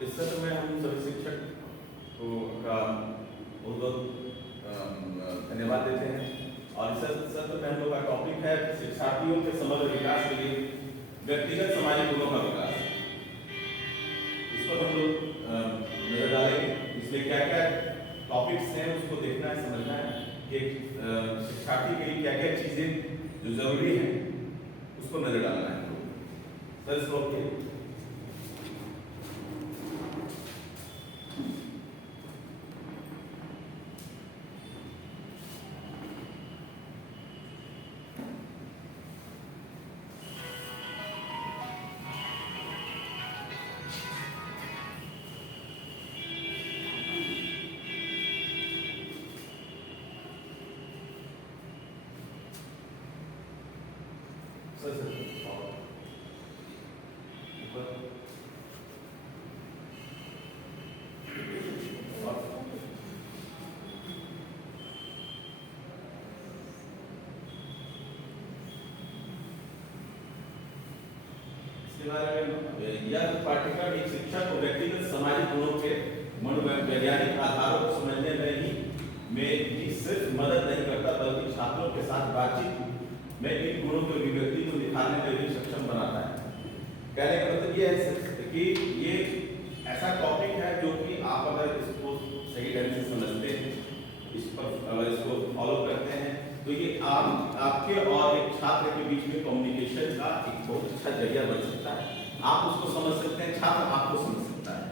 इस सत्र में हम सभी शिक्षक को का बहुत बहुत धन्यवाद देते हैं। और इस सत्र में हम लोग का टॉपिक है शिक्षार्थियों के समग्र विकास के लिए व्यक्तिगत सामाजिक गुणों का विकास। इस पर हम लोग नजर डालेंगे। इसमें क्या क्या टॉपिक्स हैं उसको देखना है, समझना है कि शिक्षार्थी के लिए क्या क्या चीजें जो जरूरी है उसको नजर डालना है। सर इसको यह पाठ्यक्रम एक शिक्षक को व्यक्तिगत सामाजिक गुणों के मनोवैज्ञानिक आधारों को समझने में ही सिर्फ मदद नहीं करता बल्कि छात्रों के साथ बातचीत में इन गुणों की अभिव्यक्ति को दिखाने में भी सक्षम बनाता है। कहने का मतलब ये है कि ये ऐसा टॉपिक है जो कि आप अगर इसको सही ढंग से समझते हैं, इस पर अगर इसको फॉलो करते हैं तो ये आपके और एक छात्र के बीच में कम्युनिकेशन का एक बहुत अच्छा जरिया बन सकता है। आप उसको समझ सकते हैं, छात्र आपको समझ सकता है।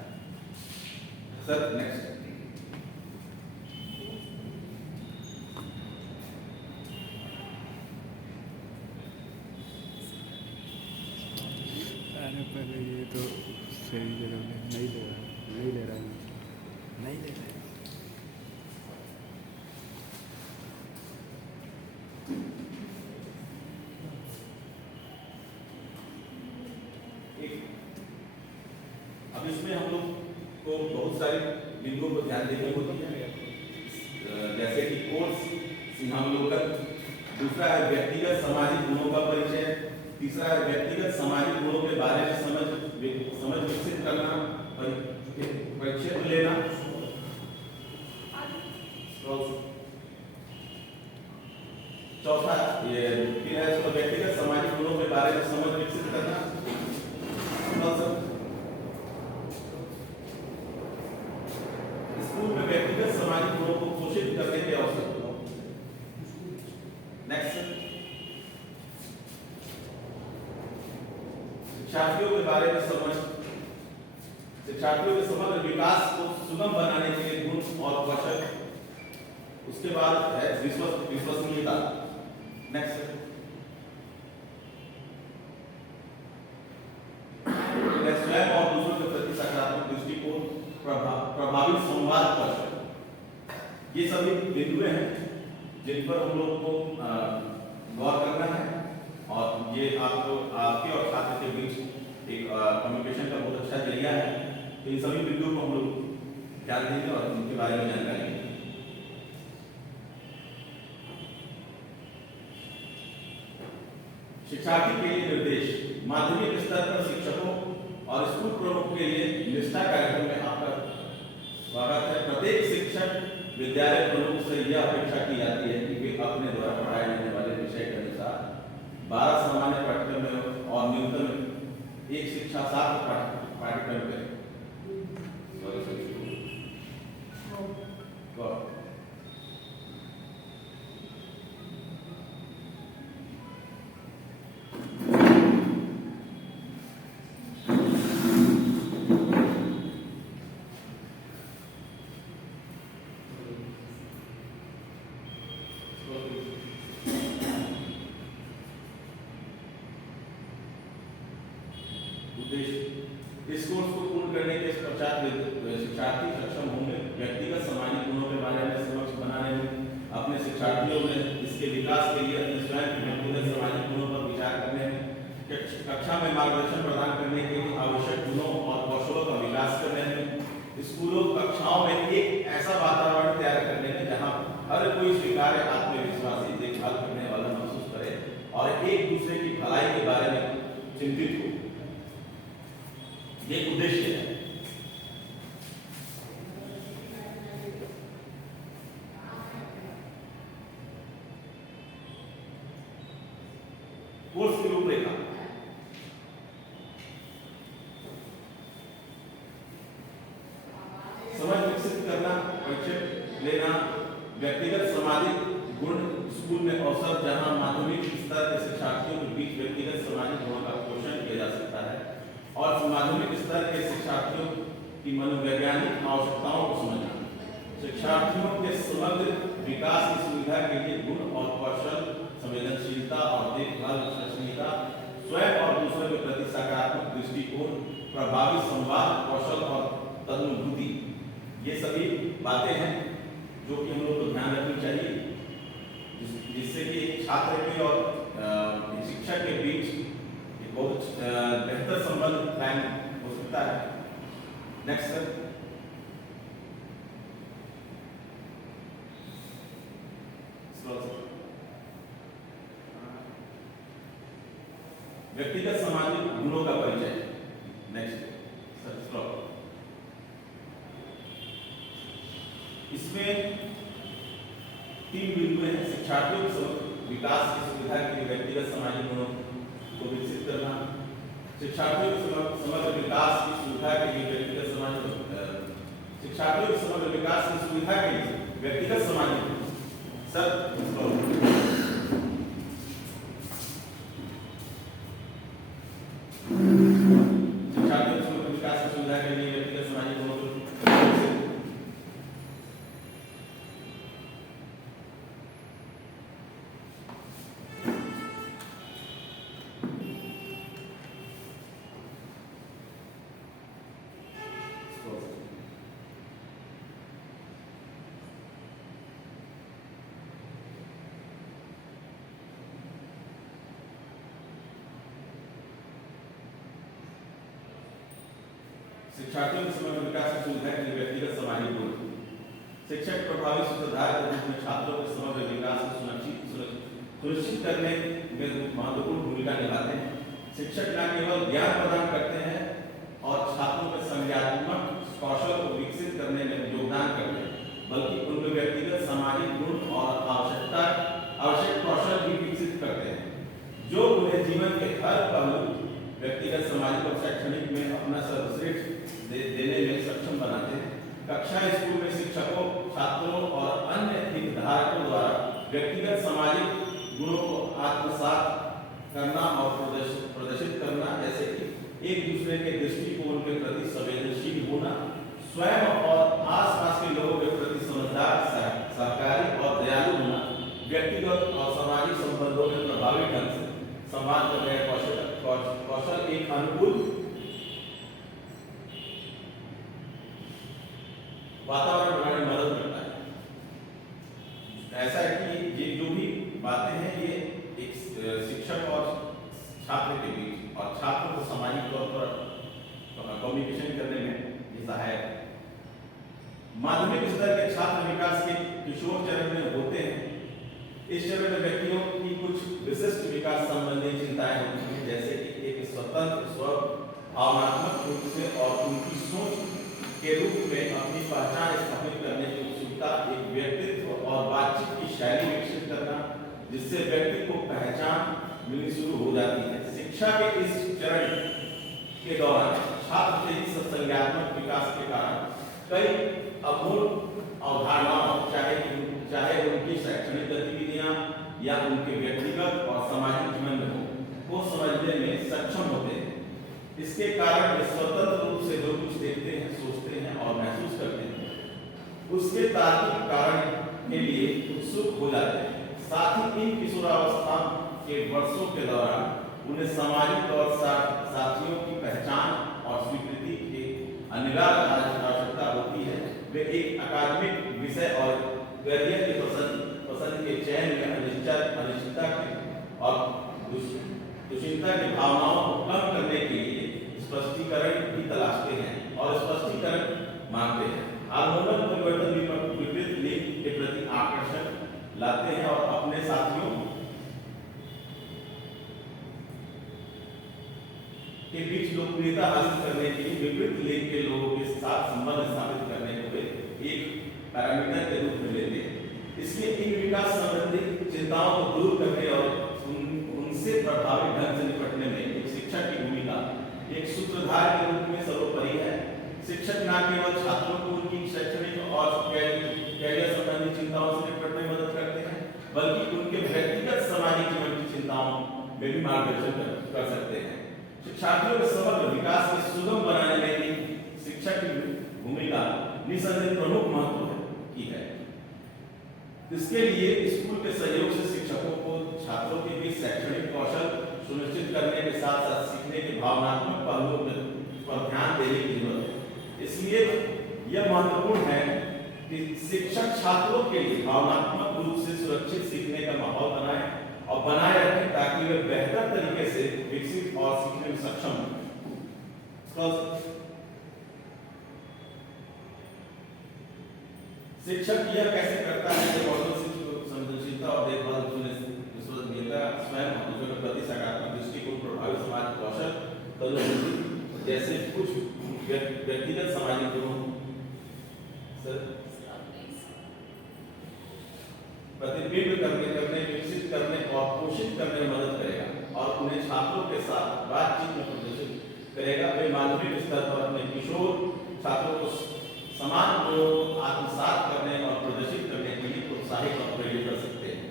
Sir next. अरे पहले ये तो सही जगह नहीं ले रहा है। अब इसमें हम लोग को बहुत सारे बिंदुओं पर ध्यान देनी होती है, जैसे कि कोर्स सिंहावलोकन, दूसरा है व्यक्तिगत सामाजिक गुणों का परिचय, तीसरा है व्यक्तिगत सामाजिक गुणों के बारे में समझ विकसित करना, परिचय लेना, चौथा ये फिर है इसको व्यक्तिगत सामाजिक गुणों के बारे में समझ विकसित करना, स्कूल में व्यक्तिगत सामाजिक गुणों को पोषित करने की आवश्यकता। नेक्स्ट, शिक्षार्थियों के बारे में समझ, शिक्षार्थियों के समग्र विकास को सुगम बनाने के लिए गुण और कौशल। उसके बाद है विश्वसनीयता। नेक्स्ट, स्वयं और दूसरों के प्रति सकारात्मक दृष्टिकोण, प्रभावी संवाद कौशल। ये सभी बिंदु हैं जिन पर हम लोग को गौर करना है और ये आपको आपके और छात्र के बीच एक कम्युनिकेशन का बहुत अच्छा जरिया है। तो इन सभी बिंदुओं को हम लोग ध्यान देंगे और उनके बारे में जानकारी लेंगे। शिक्षार्थी के लिए निर्देश। माध्यमिक स्तर पर शिक्षकों और स्कूल प्रमुख के लिए निष्ठा कार्यक्रम में आपका स्वागत है। प्रत्येक शिक्षक विद्यालय प्रमुख से यह अपेक्षा की जाती है कि वे अपने द्वारा पढ़ाए जाने वाले विषय के अनुसार 12 सामान्य पाठ्यक्रम में और न्यूनतम एक शिक्षा शास्त्र पाठ्यक्रम करें। इस कोर्स को पूर्ण करने के पश्चात शिक्षार्थी सक्षम होंगे व्यक्तिगत सामाजिक गुणों के बारे में समझ बनाने में, अपने शिक्षार्थियों में इसके विकास के लिए अपने स्वयं के व्यक्तिगत सामाजिक गुणों पर विचार करने में, कक्षा में मार्गदर्शन प्रदान करने के लिए आवश्यक गुणों और कौशलों का विकास करने में, स्कूलों कक्षाओं में एक ऐसा वातावरण तैयार करने में जहां हर कोई स्वीकार्य, आत्मविश्वासी, देखभाल करने वाला महसूस करे और एक दूसरे की भलाई के बारे में चिंतित हो। ये उद्देश्य है। संरक्षित लेना, व्यक्तिगत सामाजिक गुण स्कूल में अवसर जहां माध्यमिक स्तर के शिक्षार्थियों के बीच व्यक्तिगत सामाजिक गुणों का पोषण किया जा सकता है और माध्यमिक स्तर के शिक्षार्थियों की मनोवैज्ञानिक आवश्यकताओं को समझना, शिक्षार्थियों के समग्र विकास की सुविधा के लिए गुण और कौशल, संवेदनशीलता और देखभाल, विश्वसनीयता, स्वयं और दूसरों के प्रति सकारात्मक दृष्टिकोण, प्रभावी संवाद कौशल और तदनुभूति, ये सभी बातें हैं जो कि हम लोग को ध्यान रखनी चाहिए, जिससे कि एक छात्र के और एक शिक्षक के बीच एक बहुत बेहतर संबंध कायम हो सकता है। Next sir. व्यक्तिगत सामाजिक गुणों का परिचय। Next sir. इसमें 3 बिंदु हैं। शिक्षार्थियों के विकास की सुविधा के लिए व्यक्तिगत सामाजिक गुणों को विकसित करना, शिक्षार्थियों के समग्र विकास की सुविधा के लिए व्यक्तिगत शिक्षार्थियों के समग्र विकास की सुविधा के लिए व्यक्तिगत सामाजिक सर। शिक्षार्थियों के समग्र विकास की सुविधा के लिए व्यक्तिगत सामाजिक गुण। शिक्षक प्रभावी सूत्रधार के रूप में छात्रों के समग्र विकास को सुनिश्चित करने में महत्वपूर्ण भूमिका निभाते हैं। शिक्षक न केवल ज्ञान प्रदान करते हैं और छात्रों के संज्ञानात्मक कौशल को विकसित करने में योगदान करते हैं, बल्कि उनके व्यक्तिगत सामाजिक गुण और आवश्यक कौशल भी विकसित करते हैं, जो उन्हें जीवन के हर पहलू व्यक्तिगत सामाजिक और शैक्षणिक में अपना सर्वश्रेष्ठ देने में सक्षम बनाते हैं। कक्षा स्कूल में शिक्षकों, छात्रों और अन्य हितधारकों द्वारा व्यक्तिगत सामाजिक गुणों को आत्मसात करना और प्रदर्शित करना, जैसे कि एक दूसरे के दृष्टिकोण के प्रति संवेदनशील होना, स्वयं और आसपास के लोगों के प्रति समझदार, सहकारी और दयालु होना, व्यक्तिगत और सामाजिक संबंधों में प्रभावी ढंग से संवाद करने कौशल एक अनुकूल वातावरण बनाने में मदद करता है। ऐसा है कि ये जो भी बातें हैं ये एक शिक्षक और छात्र के बीच और छात्र को सामाजिक तौर पर कम्युनिकेशन करने में ये सहायक है। माध्यमिक स्तर के छात्र विकास के किशोर चरण में होते हैं। इस चरण में व्यक्तियों की कुछ विशिष्ट विकास संबंधी चिंताएं होती हैं, जैसे कि एक स्वतंत्र स्व भावनात्मक रूप से और उनकी सोच के रूप में अपनी पहचान स्थापित करने की उत्सुकता, एक व्यक्तित्व और बातचीत की शैली विकसित करना, जिससे व्यक्ति को पहचान मिलनी शुरू हो जाती है। शिक्षा के इस चरण के दौरान छात्र के इस संज्ञानात्मक विकास के कारण कई अमूल अवधारणाओं, चाहे उनकी शैक्षणिक गतिविधियां या उनके व्यक्तिगत और सामाजिक जीवन में को समझने में सक्षम होते हैं। इसके कारण वे स्वतंत्र रूप से जो कुछ देखते हैं, सोचते हैं और महसूस करते हैं, उसके तार्किक कारण के लिए उत्सुक हो जाते हैं। साथ ही इन किशोरावस्था के वर्षों के दौरान उन्हें सामाजिक और साथियों की पहचान और स्वीकृति की अनिवार्य आवश्यकता होती है। वे एक अकादमिक विषय और करियर के पसंद के चयन में अनिश्चितता और दुश्चिंता की भावनाओं को कम करने के लिए स्पष्टीकरण भी तलाशते हैं और स्पष्टीकरण मांगते हैं। हार्मोनल परिवर्तन विपरीत लिंग के प्रति आकर्षण लाते हैं और अपने साथियों के बीच लोकप्रियता हासिल करने के लिए विपरीत लिंग के लोगों के साथ संबंध स्थापित करने को एक पैरामीटर के रूप में लेते हैं। इसलिए इन विकास संबंधी चिंताओं को दूर करने और उनसे प्रभावी ढंग से निपटने में एक शिक्षक की भूमिका एक सूत्रधार के रूप में सर्वोपरि है। शिक्षक न केवल छात्रों को उनकी शैक्षणिक और कैरियर संबंधी चिंताओं से निपटने में मदद करते हैं, बल्कि उनके व्यक्तिगत सामाजिक जीवन की चिंताओं में भी मार्गदर्शन कर सकते हैं। शिक्षार्थियों के समग्र विकास को सुगम बनाने में भी शिक्षक की भूमिका निसंदेह प्रमुख महत्व की है। इसके लिए स्कूल के सहयोग से शिक्षकों को छात्रों के बीच शैक्षणिक कौशल सुनिश्चित करने के साथ साथ सीखने के भावनात्मक पहलुओं पर ध्यान देने की जरूरत है। इसलिए यह महत्वपूर्ण है कि शिक्षक छात्रों के लिए भावनात्मक रूप से सुरक्षित सीखने का माहौल बनाए और बनाए रखें ताकि वे बेहतर तरीके से विकसित और सीखने में सक्षम हों। शिक्षक यह कैसे करता है कि संवेदनशीलता और देखभाल विश्वसनीयता स्वयं दूसरों के प्रति सकारात्मक दृष्टिकोण प्रभावी समाज कौशल जैसे कुछ व्यक्तिगत सामाजिक गुणों प्रतिबिंब करने विकसित करने और पोषित करने में मदद करेगा और उन्हें छात्रों के साथ बातचीत में प्रदर्शित करेगा। वे माध्यमिक स्तर पर अपने किशोर छात्रों को समान गुणों को आत्मसात करने और प्रदर्शित करने के लिए प्रोत्साहित और प्रेरित कर सकते हैं।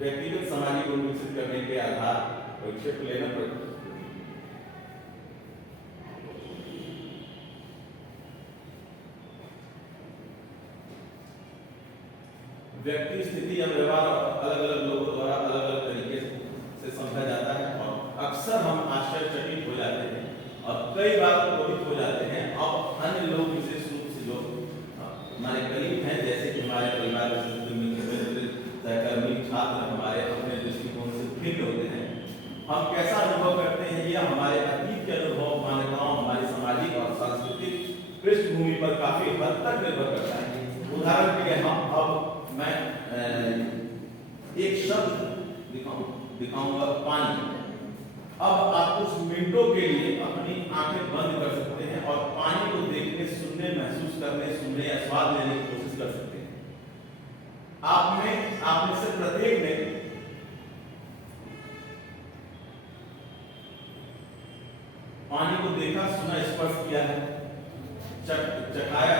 व्यक्तिगत सामाजिक गुण विकसित करने के आधार परीक्षक लेना पड़ेगा। व्यक्ति स्थिति या व्यवहार अलग अलग लोगों द्वारा अलग अलग तरीके से समझा जाता है और अक्सर हम आश्चर्यचकित हो जाते हैं और कई बार क्रोधित हो जाते हैं। अब अन्य लोग विशेष रूप से जो हमारे करीब हैं, जैसे कि हमारे परिवार सहकर्मी छात्र हमारे अपने दृष्टिकोण से भिन्न होते हैं, हम कैसा अनुभव करते हैं यह हमारे अतीत के अनुभव, मान्यताओं, हमारी सामाजिक और सांस्कृतिक पृष्ठभूमि पर काफी हद तक निर्भर करता है। उदाहरण के लिए मैं एक शब्द दिखाऊंगा, पानी। अब आप कुछ मिनटों के लिए अपनी आंखें बंद कर सकते हैं और पानी को देखने, सुनने, महसूस करने, सुनने या स्वाद लेने की कोशिश कर सकते हैं। आप में से प्रत्येक ने पानी को देखा, सुना, स्पर्श किया है, चखाया,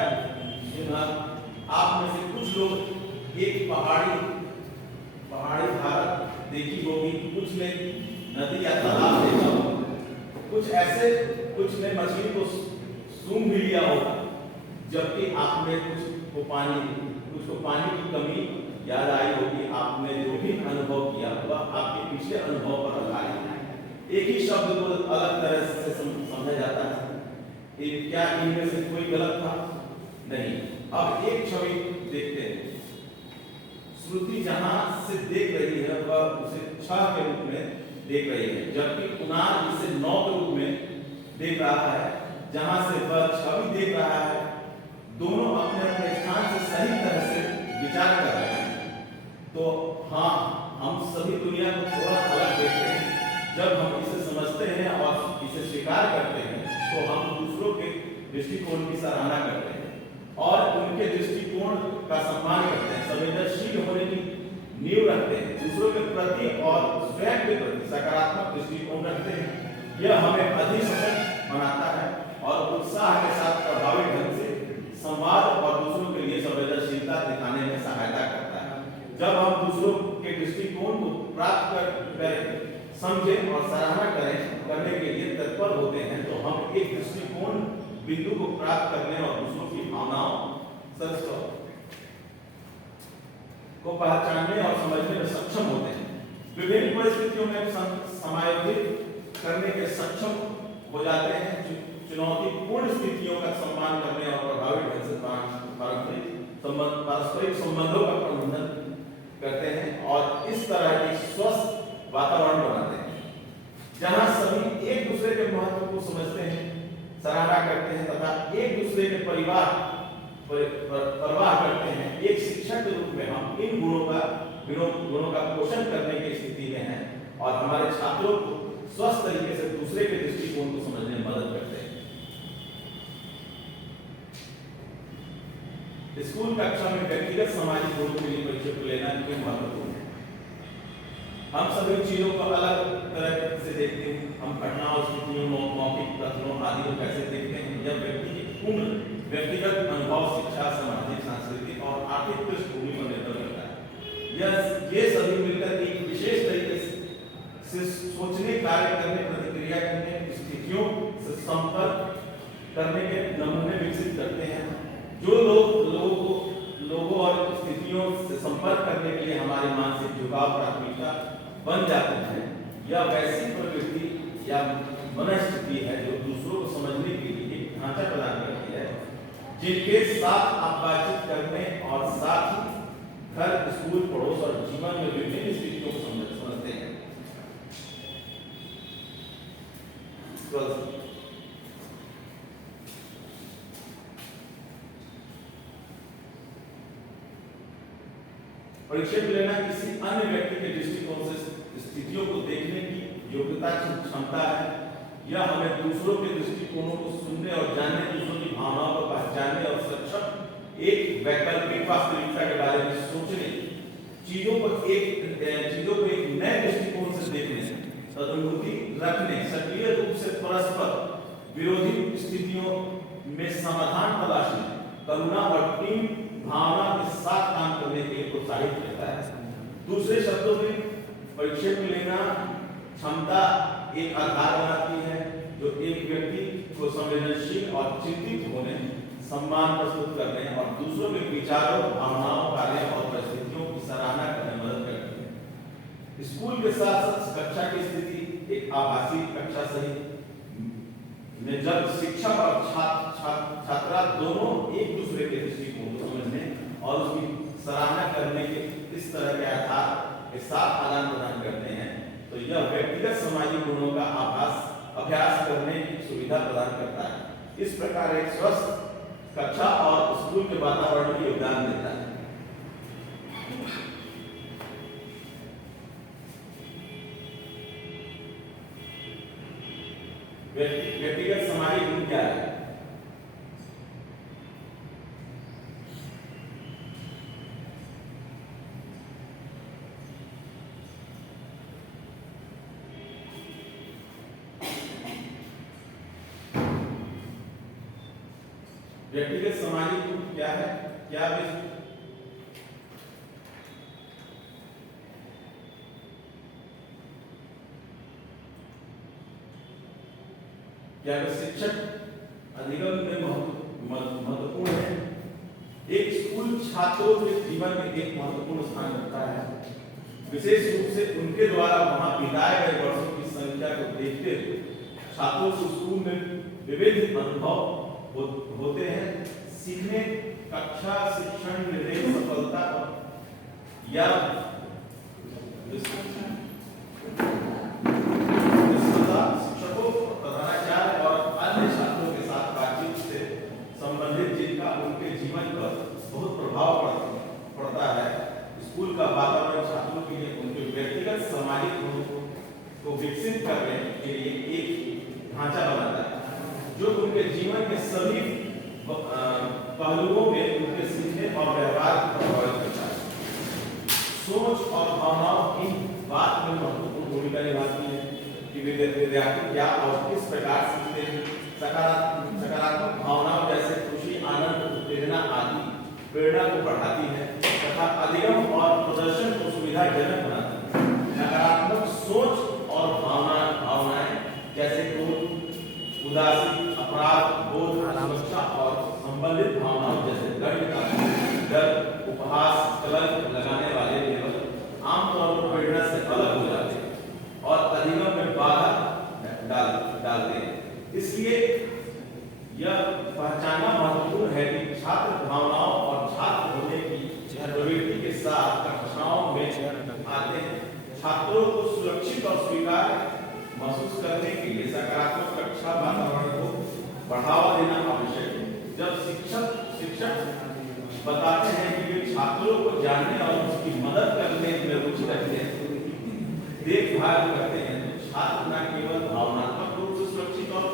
सुना। आप में से कुछ लोग एक पहाड़ी धारा देखी होगी, कुछ ने नदी या तालाब देखा होगा, कुछ ने मछली को सूंघ भी लिया होगा, जबकि आप में कुछ को पानी की कमी याद आई होगी। आपने जो भी अनुभव किया वह आपके पिछले अनुभव पर आधारित है। एक ही शब्द को अलग तरह से समझा जाता है। क्या इनमें से कोई गलत था? नहीं। अब एक छवि देखते हैं। श्रुति जहां से देख रही है वह उसे 6 के रूप में देख रही है, जबकि कुणाल इसे 9 के रूप में देख रहा है। जहां से वह छवि देख रहा है, दोनों अपने अपने स्थान से सही तरह से विचार कर रहे हैं। तो हाँ, हम सभी दुनिया को थोड़ा अलग देखते हैं। जब हम इसे समझते हैं और इसे स्वीकार करते हैं तो हम दूसरों के दृष्टिकोण की सराहना करते हैं और उनके दृष्टिकोण का सम्मान करते हैं, संवेदनशील होने की नींव रखते हैं, दूसरों के प्रति और स्वयं के प्रति सकारात्मक दृष्टिकोण रखते हैं। यह हमें अधिक सशक्त बनाता है और उत्साह के साथ प्रभावी ढंग से संवाद और दूसरों के लिए संवेदनशीलता दिखाने में सहायता करता है। जब हम दूसरों के दृष्टिकोण को प्राप्त कर समझें और सराहना करने के लिए तत्पर होते हैं तो हम एक दृष्टिकोण बिंदु को प्राप्त करने और दूसरों की भावनाओं को पहचानने और समझने में सक्षम होते हैं। विभिन्न परिस्थितियों में समायोजित करने के सक्षम हो जाते हैं। चुनौतीपूर्ण स्थितियों का सम्मान करने और प्रभावी ढंग से पारस्परिक संबंधों का प्रबंधन करते हैं और इस तरह की स्वस्थ वातावरण बनाते हैं जहां सभी एक दूसरे के महत्व को समझते हैं, सराहना करते हैं तथा एक दूसरे के परवाह करते हैं। एक शिक्षक के रूप में हम इन गुणों का पोषण करने की स्थिति में हैं और हमारे छात्रों को स्वस्थ तरीके से दूसरे के दृष्टिकोण को समझने में मदद करते हैं। स्कूल कक्षा में व्यक्तिगत सामाजिक गुणों के लिए परीक्षा लेना क्यों महत्वपूर्ण है? हम सभी चीजों को अलग तरह से देखते हैं। हम घटनाओं, स्थितियों, मौखिक कथनों आदि को कैसे देखते हैं? जब व्यक्ति की पूर्ण व्यक्तिगत अनुभव, शिक्षा, सामाजिक, सांस्कृतिक और आर्थिक पृष्ठभूमि पर निर्भर करता है। ये सभी मिलकर एक विशेष तरीके से सोचने, कार्य करने, प्रतिक्रिया करने, स्थितियों से संपर्क करने के नमूने विकसित करते हैं। जो लोगों और स्थितियों से संपर्क करने के लिए हमारे मानसिक झुकाव प्राथमिकता बन जाते हैं, या वैसी प्रवृत्ति या मनस्थिति है जो दूसरों को समझने के लिए एक ढांचा प्रदान करती है, जिनके साथ आप बातचीत करने और साथ ही घर, स्कूल, पड़ोस और जीवन में विभिन्न स्थितियों को समझते हैं। परीक्षा लेना किसी अन्य व्यक्ति के दृष्टिकोण से स्थितियों को देखने की योग्यता, क्षमता है। यह हमें दूसरों के दृष्टिकोणों को सुनने और जानने, दूसरों की भावनाओं को पहचानने और सक्षम एक वैकल्पिक वास्तविकता के बारे में सोचने, चीजों को एक नए दृष्टिकोण से देखने, सहानुभूति रखने, सक्रिय रूप से परस्पर विरोधी स्थितियों में समाधान तलाशने, करुणा और टीम भावना के साथ काम करने के लिए प्रोत्साहित करता है। दूसरे शब्दों में परीक्षा लेना क्षमता एक आधार बनाती है जो एक व्यक्ति को संवेदनशील और चिंतित होने, सम्मान प्रस्तुत करने और दूसरों के विचारों, भावनाओं, कार्यों और परिस्थितियों की सराहना करने में मदद करती है। स्कूल के साथ साथ कक्षा की स्थिति एक आभासी कक्षा सही में जब शिक्षक और छात्रा दोनों एक दूसरे के दृष्टिकोण को समझने और उसकी सराहना करने के इस तरह के आधार के साथ आदान प्रदान करते हैं, तो यह व्यक्तिगत सामाजिक गुणों का अभ्यास करने की सुविधा प्रदान करता है। इस प्रकार एक स्वस्थ कक्षा और स्कूल के वातावरण में योगदान देता है। व्यक्तिगत सामाजिक गुण क्या है? व्यक्तिगत सामाजिक गुण क्या है? क्या वे शिक्षक अधिगम में महत्वपूर्ण है? एक स्कूल छात्रों के जीवन में एक महत्वपूर्ण स्थान रखता है, विशेष रूप से उनके द्वारा वहां बिताए गए वर्षों की संख्या को देखते हुए छात्रों को स्कूल में विविध अनुभव होते हैं। सीखने, कक्षा, शिक्षण, निर्णय, सफलता या शिक्षकों, प्रधानाचार्य और अन्य छात्रों के साथ बातचीत से संबंधित जिनका उनके जीवन पर बहुत प्रभाव पड़ता है। स्कूल का वातावरण छात्रों के लिए उनके व्यक्तिगत सामाजिक गुणों को विकसित करने के लिए एक ढांचा बनाता है जो उनके जीवन के सभी पहलुओं में उनके सीखने और व्यवहार को प्रभावित करता है। सोच और भावनाओं की बात में महत्वपूर्ण भूमिका निभाती है कि विद्यार्थी क्या और किस प्रकार सीखते हैं। सकारात्मक भावनाओं जैसे खुशी, आनंद, उत्तेजना आदि प्रेरणा को बढ़ाती है तथा अधिगम और प्रदर्शन को सुविधाजनक बनाती है। नकारात्मक सोच और भावनाएं जैसे क्रोध, उदासी, अपराध बोध, सुरक्षा और संबंधित भावनाओं जैसे डर, उपहास, कलंक लगाने वाले लेवल आमतौर पर प्रेरणा से अलग हो जाते हैं और अधिगम में बाधा डालते हैं। इसलिए यह पहचानना महत्वपूर्ण है कि छात्र भावनाओं और छात्र होने की प्रवृत्ति के साथ कक्षाओं में आते हैं। छात्रों को सुरक्षित और स्वीकार महसूस करने के लिए सकारात्मक कक्षा वातावरण को बढ़ावा देना आवश्यक है। जब शिक्षक बताते हैं कि वे छात्रों को जानने और उसकी मदद करने में रुचि रखते हैं, देखभाल करते हैं, तो छात्र न केवल भावनात्मक रूप से सुरक्षित और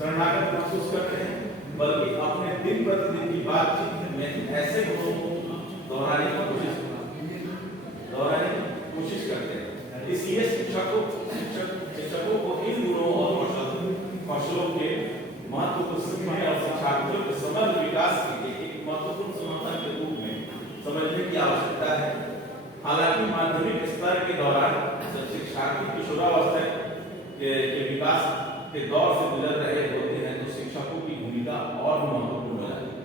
शरणागत महसूस करते हैं, बल्कि अपने दिन प्रतिदिन की बातचीत में में ऐसे गुणों को दोहराने की कोशिश करते हैं। इसलिए शिक्षकों को इन गुणों और कौशलों के महत्व को समझने और शिक्षार्थियों के समग्र विकास के लिए एक महत्वपूर्ण समाधान के रूप में समझने की आवश्यकता है। हालांकि माध्यमिक स्तर के दौरान जब शिक्षार्थी किशोरावस्था के विकास के दौर से गुजर रहे होते हैं तो शिक्षकों की भूमिका और महत्वपूर्ण हो जाती है।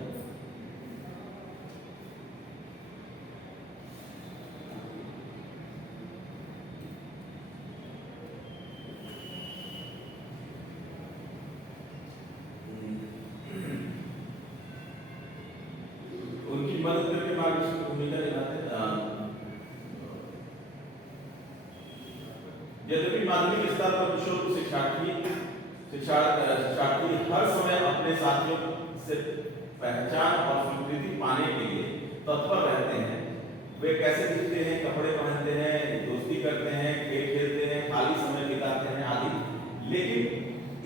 उनकी मदद करके मार्गदर्शन की भूमिका निभाते हैं। यद्यपि माध्यमिक स्तर पर किशोर शिक्षार्थी हर समय अपने साथियों से पहचान और स्वीकृति पाने के लिए तत्पर रहते हैं। वे कैसे दिखते हैं, कपड़े पहनते हैं, दोस्ती करते हैं, खेल खेलते हैं, खाली समय बिताते हैं आदि। लेकिन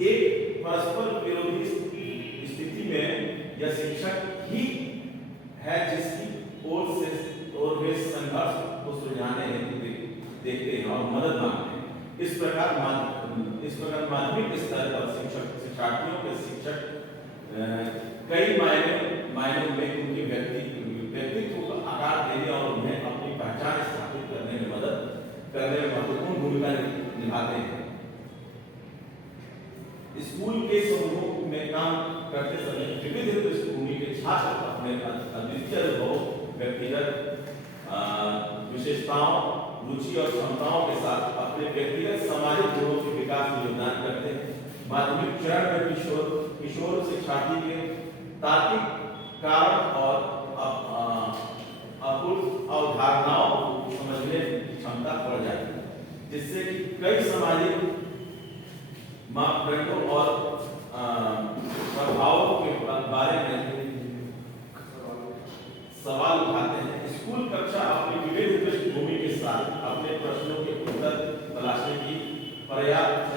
एक परस्पर विरोधी स्थिति में यह शिक्षक ही है जिसकी ओर वे संघर्ष को सुलझाने देखते हैं और मदद मांगते हैं। इस प्रकार माध्यमिक स्तर पर शिक्षार्थियों के शिक्षक कई मायनों में उनके व्यक्तित्व को आकार देने और उन्हें अपनी पहचान स्थापित करने में मदद करने में महत्वपूर्ण भूमिका निभाते हैं। स्कूल के समूहों में काम करते समय विविध पृष्ठभूमि के छात्र अपने अद्वितीय अनुभव, व्यक्तिगत विशेषताओं, रुचि और क्षमताओं के साथ अपने व्यक्तिगत सामाजिक गुणों के विकास में योगदान करते हैं। माध्यमिक चरण में किशोर शिक्षार्थी के तार्किक कारण और अपूर्व अवधारणाओं को समझने की क्षमता बढ़ जाती है, जिससे कि कई सामाजिक मापदंडों और प्रभावों के बारे में सवाल उठाते हैं। स्कूल कक्षा अपनी विविध पृष्ठभूमि के साथ अपने प्रश्नों के उत्तर तलाशने की पर्याप्त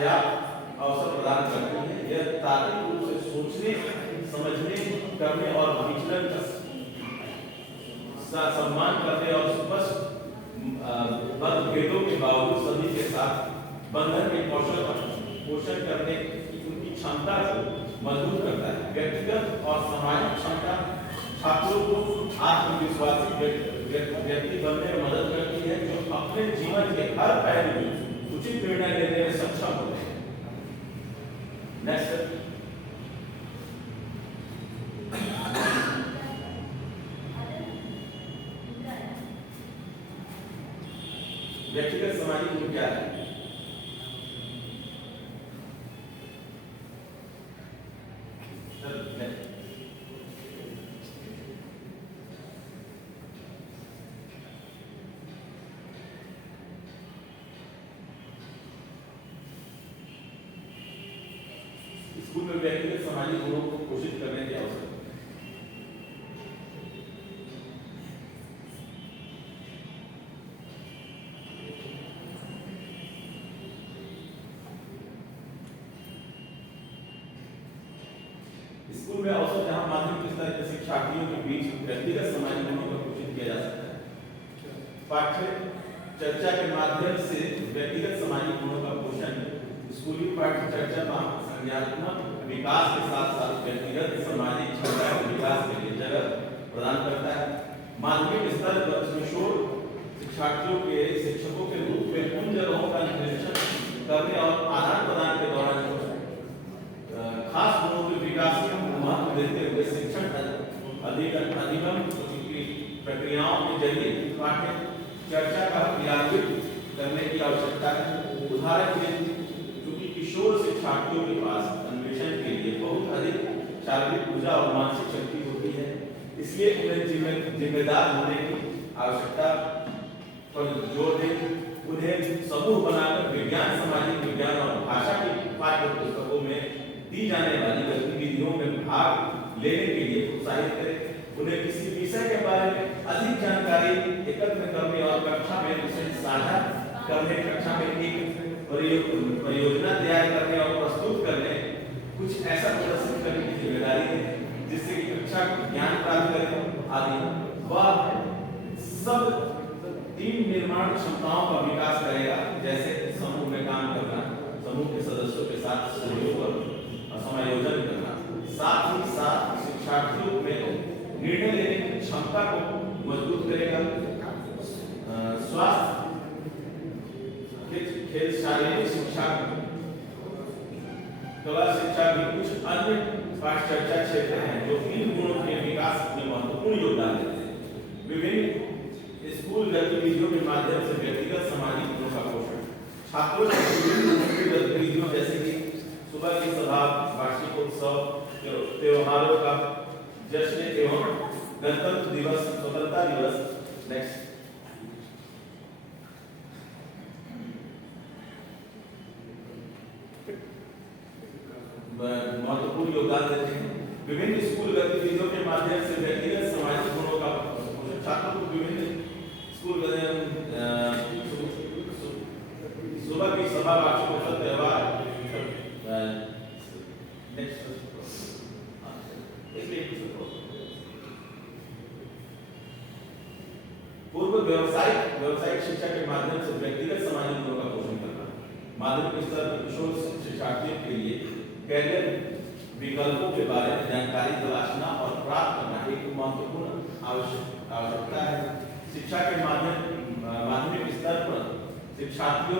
अवसर प्रदान करती है। यह तार्किक रूप से सोचने, समझने, करने और विचलन का सम्मान करने और स्पष्ट मतभेदों के बावजूद सभी के साथ बंधन के कौशल का पोषण करने की उनकी क्षमता को मजबूत करता है। व्यक्तिगत और सामाजिक क्षमता छात्रों को आत्मविश्वासी व्यक्ति बनने में मदद करती है, जो अपने जीवन के हर पहलू में उचित निर्णय लेने में सक्षम होते हैं। नेक्स्ट, व्यक्तिगत सामाजिक गुण क्या है? स्कूल में व्यक्तिगत सामाजिक गुणों को पोषित करने की आवश्यकता है। स्कूल में अवसर जहां माध्यमिक स्तर के शिक्षार्थियों के बीच व्यक्तिगत सामाजिक गुणों को पोषित किया जा सकता है। पाठ्य चर्चा के माध्यम से व्यक्तिगत सामाजिक गुणों का पोषण स्कूली पाठ्य चर्चा का संज्ञानात्मक विकास के साथ साथ व्यक्तिगत सामाजिक क्षमता के विकास के लिए जगह प्रदान करता है। माध्यमिक स्तर पर किशोर शिक्षार्थियों के शिक्षकों के रूप में उन जगहों का निर्देशन करने और आदान प्रदान के दौरान खास गुणों के विकास को महत्व देते हुए शिक्षण अधिगम की प्रक्रियाओं के जरिए पाठ्य चर्चा का क्रियान्वित करने की आवश्यकता है। उदाहरण के लिए चूंकि किशोर शिक्षार्थियों के पास अन्वेषण के लिए बहुत अधिक शारीरिक ऊर्जा और मानसिक शक्ति होती है, इसलिए उन्हें जिम्मेदार होने की आवश्यकता पर जोर दें। उन्हें समूह बनाकर विज्ञान, सामाजिक विज्ञान और भाषा की पाठ्य पुस्तकों में दी जाने वाली गतिविधियों में भाग लेने के लिए प्रोत्साहित करें। उन्हें किसी विषय के बारे में अधिक जानकारी एकत्र करने और कक्षा में उसे साझा करने, कक्षा में एक परियोजना तैयार करने और प्रस्तुत करने, कुछ ऐसा प्रदर्शित करने की जिम्मेदारी है जिससे कि शिक्षा ज्ञान प्राप्त करें आदि। वह सब टीम निर्माण क्षमताओं का विकास करेगा, जैसे समूह में काम करना, समूह के सदस्यों के साथ सहयोग और समायोजन करना। साथ ही साथ शिक्षार्थियों में निर्णय लेने की क्षमता को मजबूत करेगा। स्वास्थ्य, खेल, शारीरिक शिक्षा, कला शिक्षा भी कुछ अन्य पाठचर्चा क्षेत्र हैं जो इन गुणों के विकास में महत्वपूर्ण योगदान देते हैं। विभिन्न स्कूल गतिविधियों के माध्यम से व्यक्तिगत सामाजिक गुणों का पोषण। छात्रों को विभिन्न गतिविधियों जैसे कि सुबह की सभा, वार्षिक उत्सव, त्योहारों का जश्न एवं गणतंत्र दिवस, स्वतंत्रता दिवस, नेक्स्ट महत्वपूर्ण योगदान देते हैं। विभिन्न स्कूल गतिविधियों के माध्यम से व्यक्तिगत सामाजिक गुणों का छात्रों को विभिन्न स्कूल सुबह की सभा, वार्षिक उत्सव, त्योहार, पूर्व व्यावसायिक शिक्षा के माध्यम से व्यक्तिगत सामाजिक गुणों का पोषण करना। माध्यमिक स्तर पर किशोर शिक्षार्थियों के लिए कैरियर विकल्पों के बारे में जानकारी तलाशना और प्राप्त करना एक महत्वपूर्ण आवश्यकता है। शिक्षा के माध्यमिक स्तर पर शिक्षार्थियों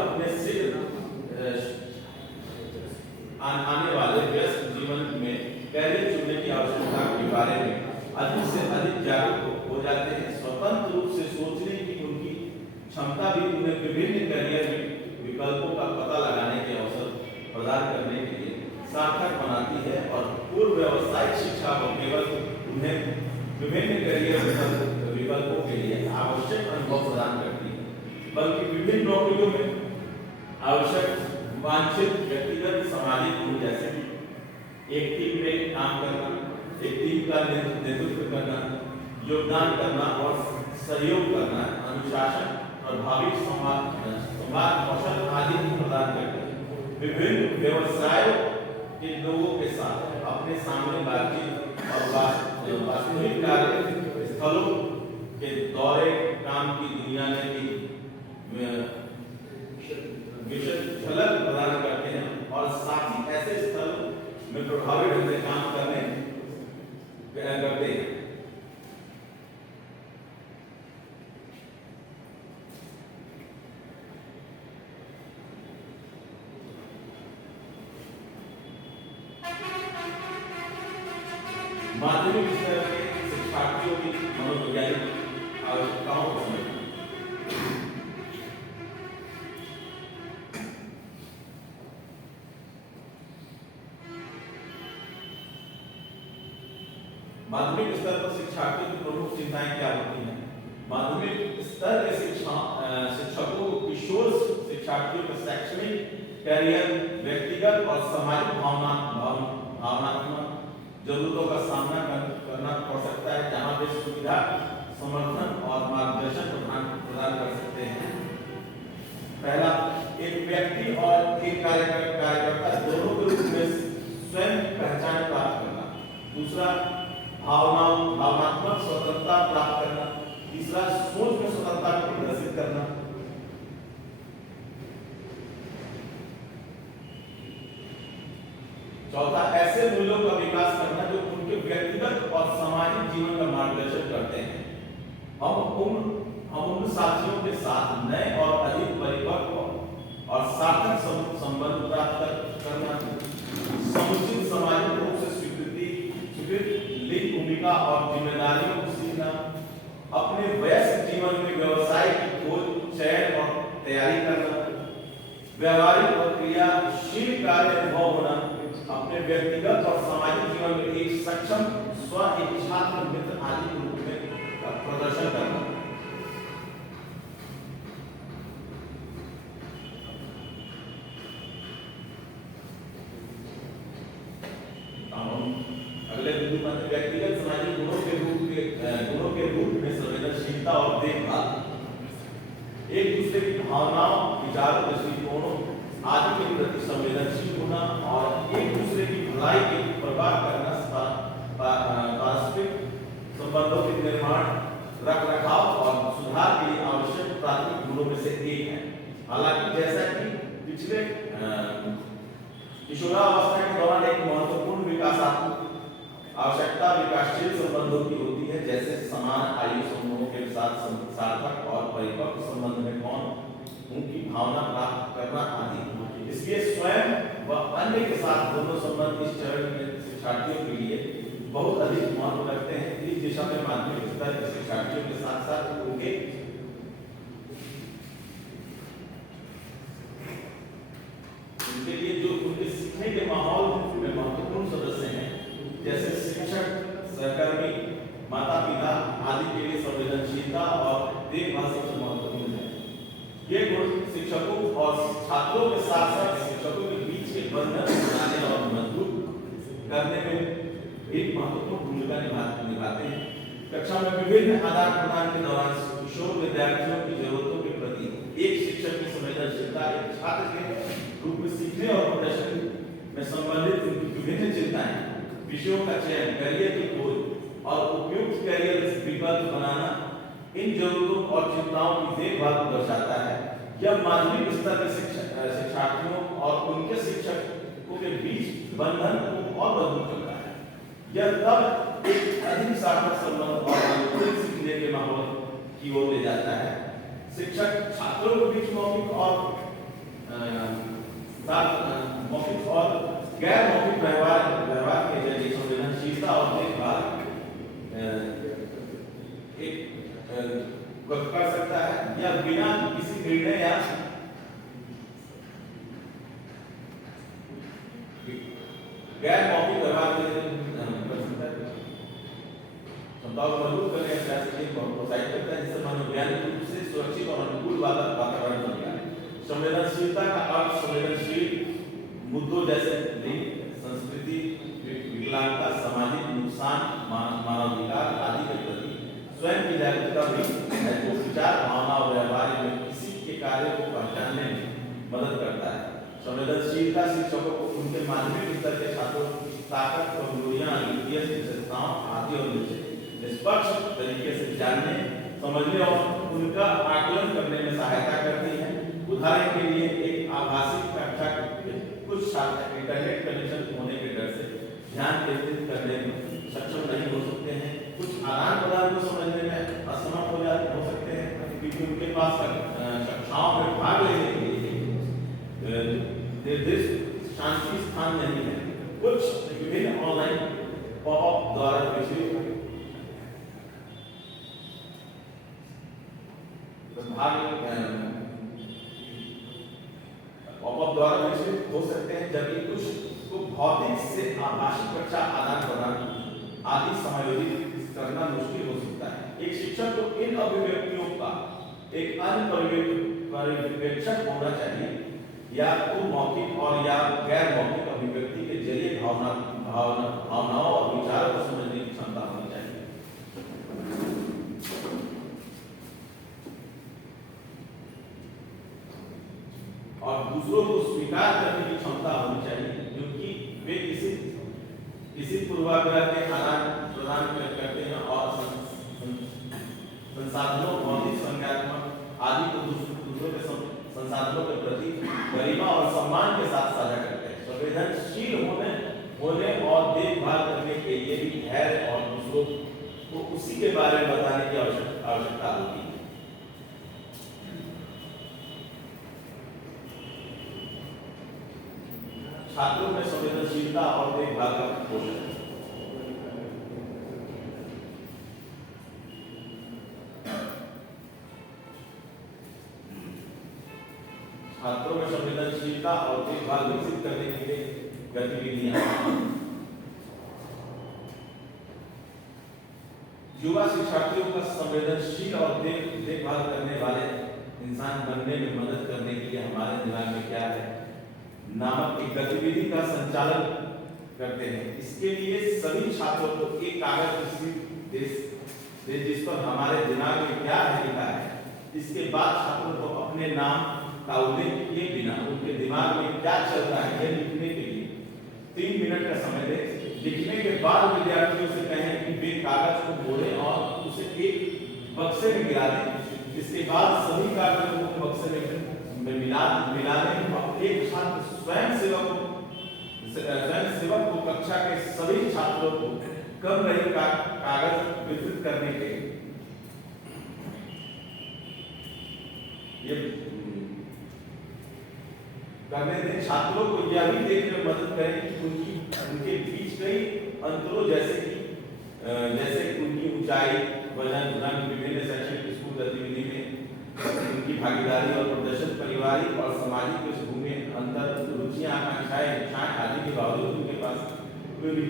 अपने आने वाले व्यस्त जीवन में कैरियर चुनने की आवश्यकता के बारे में अधिक से अधिक जागरूक हो जाते हैं। स्वतंत्र रूप से सोचने की उनकी क्षमता भी उन्हें विभिन्न कैरियर विकल्पों का पता लगाने के अवसर प्रदान करने के लिए सार्थक बनाती है और पूर्व व्यावसायिक शिक्षा को केवल उन्हें विभिन्न कैरियर विकल्पों के लिए आवश्यक अनुभव प्रदान करती है, बल्कि विभिन्न नौकरियों में आवश्यक वांछित व्यक्तिगत सामाजिक गुण जैसे एक टीम में काम करना, एक टीम का नेतृत्व करना, योगदान करना और सहयोग करना, अनुशासन, प्रभावी संवाद कौशल आदि प्रदान करते हैं। विभिन्न व्यवसायों के लोगों के साथ अपने सामने बातचीत और वास्तविक कार्य स्थलों के दौरे काम की दुनिया में विशेष झलक प्रदान करते हैं और साथ ही ऐसे स्थल में प्रभावी ढंग से काम करते हैं। माध्यमिक स्तर के शिक्षार्थियों की मनोवैज्ञानिक आवश्यकताओं को समझना। माध्यमिक स्तर पर शिक्षार्थियों की प्रमुख चिंताएं क्या होती हैं? माध्यमिक स्तर के शिक्षकों को किशोर शिक्षार्थियों के शैक्षणिक कैरियर, व्यक्तिगत और सामाजिक भावनात्मक जरूरतों का सामना करना पड़ सकता है, जहां वे सुविधा, समर्थन और मार्गदर्शन प्रदान कर सकते हैं। पहला, एक व्यक्ति और एक कार्यकर्ता दोनों के रूप में स्वयं पहचान प्राप्त करना। दूसरा, भावनात्मक स्वतंत्रता प्राप्त करना। तीसरा, सोच में स्वतंत्रता को प्रदर्शित करना। चौथा, ऐसे मूल्यों का विकास करना जो उनके व्यक्तिगत और सामाजिक जीवन का मार्गदर्शन करते हैं। हम उन साथियों के साथ नए और अधिक परिपक्व और सार्थक संबंध प्राप्त करना। समुचित सामाजिक रूप से स्वीकृत लिंग भूमिका और जिम्मेदारियों को सीखना। अपने वयस्क जीवन में व्यवसाय की खोज, चयन और तैयारी करना। व्यवहारिक और क्रियाशील कार्य अनुभव होना। अपने व्यक्तिगत और सामाजिक जीवन में एक सक्षम स्व छात्र मित्र आदि के रूप में प्रदर्शन करना। अगले बिंदु पर व्यक्तिगत सामाजिक गुणों के रूप में संवेदनशीलता और देखभाल। एक दूसरे की भावनाओं, विचारों, दृष्टिकोणों आदि के प्रति संवेदनशील होना और एक दूसरे की भलाई की परवाह करना संबंधों के निर्माण, रख रखाव और सुधार के लिए आवश्यक प्राथमिक गुणों में से एक है। हालांकि जैसा कि पिछले किशोरावस्था के दौरान एक महत्वपूर्ण विकासात्मक आवश्यकता विकासशील संबंधों की होती है, जैसे समान आयु समूहों के साथ सार्थक और परिपक्व संबंध में कौन उनकी भावना प्राप्त करना आदि। इसलिए स्वयं व अन्य के साथ दोनों संबंध इस चरण में शिक्षार्थियों के लिए बहुत अधिक महत्व रखते हैं। इस दिशा में माध्यमिक स्तर के शिक्षार्थियों के साथ साथ उनके लिए जो उनके सीखने के माहौल में महत्वपूर्ण सदस्य हैं, जैसे शिक्षक, सहकर्मी, माता पिता आदि के लिए संवेदनशीलता और देखभाल सबसे महत्वपूर्ण है। ये गुण शिक्षकों और छात्रों के साथ साथ शिक्षकों के बीच के बंधन बनाने और मजबूत करने में एक महत्वपूर्ण भूमिका निभाते हैं। कक्षा में विभिन्न आदान प्रदान के दौरान किशोर विद्यार्थियों की जरूरतों के प्रति एक शिक्षक की संवेदनशीलता एक छात्र के रूप में सीखने और प्रदर्शन में संबंधित उनकी विभिन्न चिंताएं, विषयों का चयन, करियर की खोज और उपयुक्त करियर विकल्प बनाना, इन जरूरतों और चिंताओं की देखभाल को दर्शाता है। यह माध्यमिक स्तर के शिक्षार्थियों और उनके शिक्षकों के बीच बंधन को और मजबूत करता है। यह तब एक अधिक सार्थक संबंध और अनुकूल सीखने के माहौल की ओर ले जाता है। शिक्षक छात्रों के बीच मौखिक और गैर मौखिक व्यवहार के जरिए संवेदनशीलता और देखभाल कर सकता है, या बिना किसी निर्णय या गैर मौखिक व्यवहार के कर सकता है। क्षमताओं को मजबूत करने का प्रोत्साहित करता है, जिससे मनोवैज्ञानिक रूप से सुरक्षित और अनुकूल वातावरण बन गया। संवेदनशीलता का अर्थ संवेदनशील मुद्दों जैसे लिंग, संस्कृति, विकलांगता, सामाजिक नुकसान, मानवाधिकार आदि के प्रति स्वयं की जागरूकता भी है, जो विचार, भावना और व्यवहार में किसी के कार्य को पहचानने में मदद करता है। संवेदनशीलता शिक्षकों को उनके माध्यमिक स्तर के छात्रों की ताकत, कमजोरियां, विशेषताओं आदि और निष्पक्ष तरीके से जानने, समझने और उनका आकलन करने में सहायता करती है। उदाहरण के लिए एक आभासी कक्षा के कुछ छात्र इंटरनेट कनेक्शन होने के डर से ध्यान केंद्रित करने में सक्षम नहीं हो सकते हैं, कुछ आदान प्रदान को समझने में असमर्थ हो सकते हैं, क्योंकि उनके पास कक्षाओं में भाग लेने के लिए निर्दिष्ट शांति स्थान नहीं है। कुछ विभिन्न ऑनलाइन पॉपअप द्वारा विकसित हो सकते हैं, जबकि कुछ को भौतिक से आभासी कक्षा आदान प्रदान आदि समायोजित करना मुश्किल हो सकता है। एक शिक्षक को इन अभिव्यक्तियों का एक अन्य पर्यवेक्षक होना चाहिए, या तो मौखिक और या गैर मौखिक अभिव्यक्ति के जरिए भावनाओं और विचारों को समझने की क्षमता होनी चाहिए। और दूसरों को स्वीकार करने की क्षमता होनी चाहिए, क्योंकि वे किसी पूर्वाग्रह के आदान प्रदान करते हैं और संसाधनों, भौतिक, संज्ञानात्मक आदि को दूसरों के संसाधनों के प्रति गरिमा और सम्मान के साथ साझा करते हैं। संवेदनशील होने और देखभाल करने के लिए भी धैर्य और दूसरों को उसी के बारे में बताने की आवश्यकता होती है। छात्रों में संवेदनशीलता और देखभाल का पोषण। छात्रों में संवेदनशीलता और देखभाल विकसित करने के लिए गतिविधियां। युवा शिक्षार्थियों का संवेदनशील और देखभाल करने वाले इंसान बनने में मदद करने के लिए हमारे दिमाग में क्या है नामक एक गतिविधि का संचालन करते हैं। इसके लिए सभी छात्रों को एक कागज जिस पर हमारे दिमाग में क्या है लिखा है, इसके बाद छात्रों को अपने नाम का उल्लेख किए बिना उनके दिमाग में क्या चल रहा है यह लिखने के लिए 3 मिनट का समय दें। लिखने के बाद विद्यार्थियों से कहें कि वे कागज को मोड़ें मिलाने में एक छात्र स्वयं सेवक को कक्षा के सभी छात्रों को कम रहे कागज वितरित करने के ये करने दें। छात्रों को यह भी देखने में मदद करें कि उनके बीच कई अंतरों जैसे उनकी ऊंचाई, वजन, रंग, विभिन्न शैक्षणिक स्कूल गतिविधि में उनकी भागीदारी और प्रदर्शन, पारिवारिक और सामाजिक पृष्ठभूमि, अंतर, रुचियां, आकांक्षाएं, इच्छाएं आदि के बावजूद उनके पास भी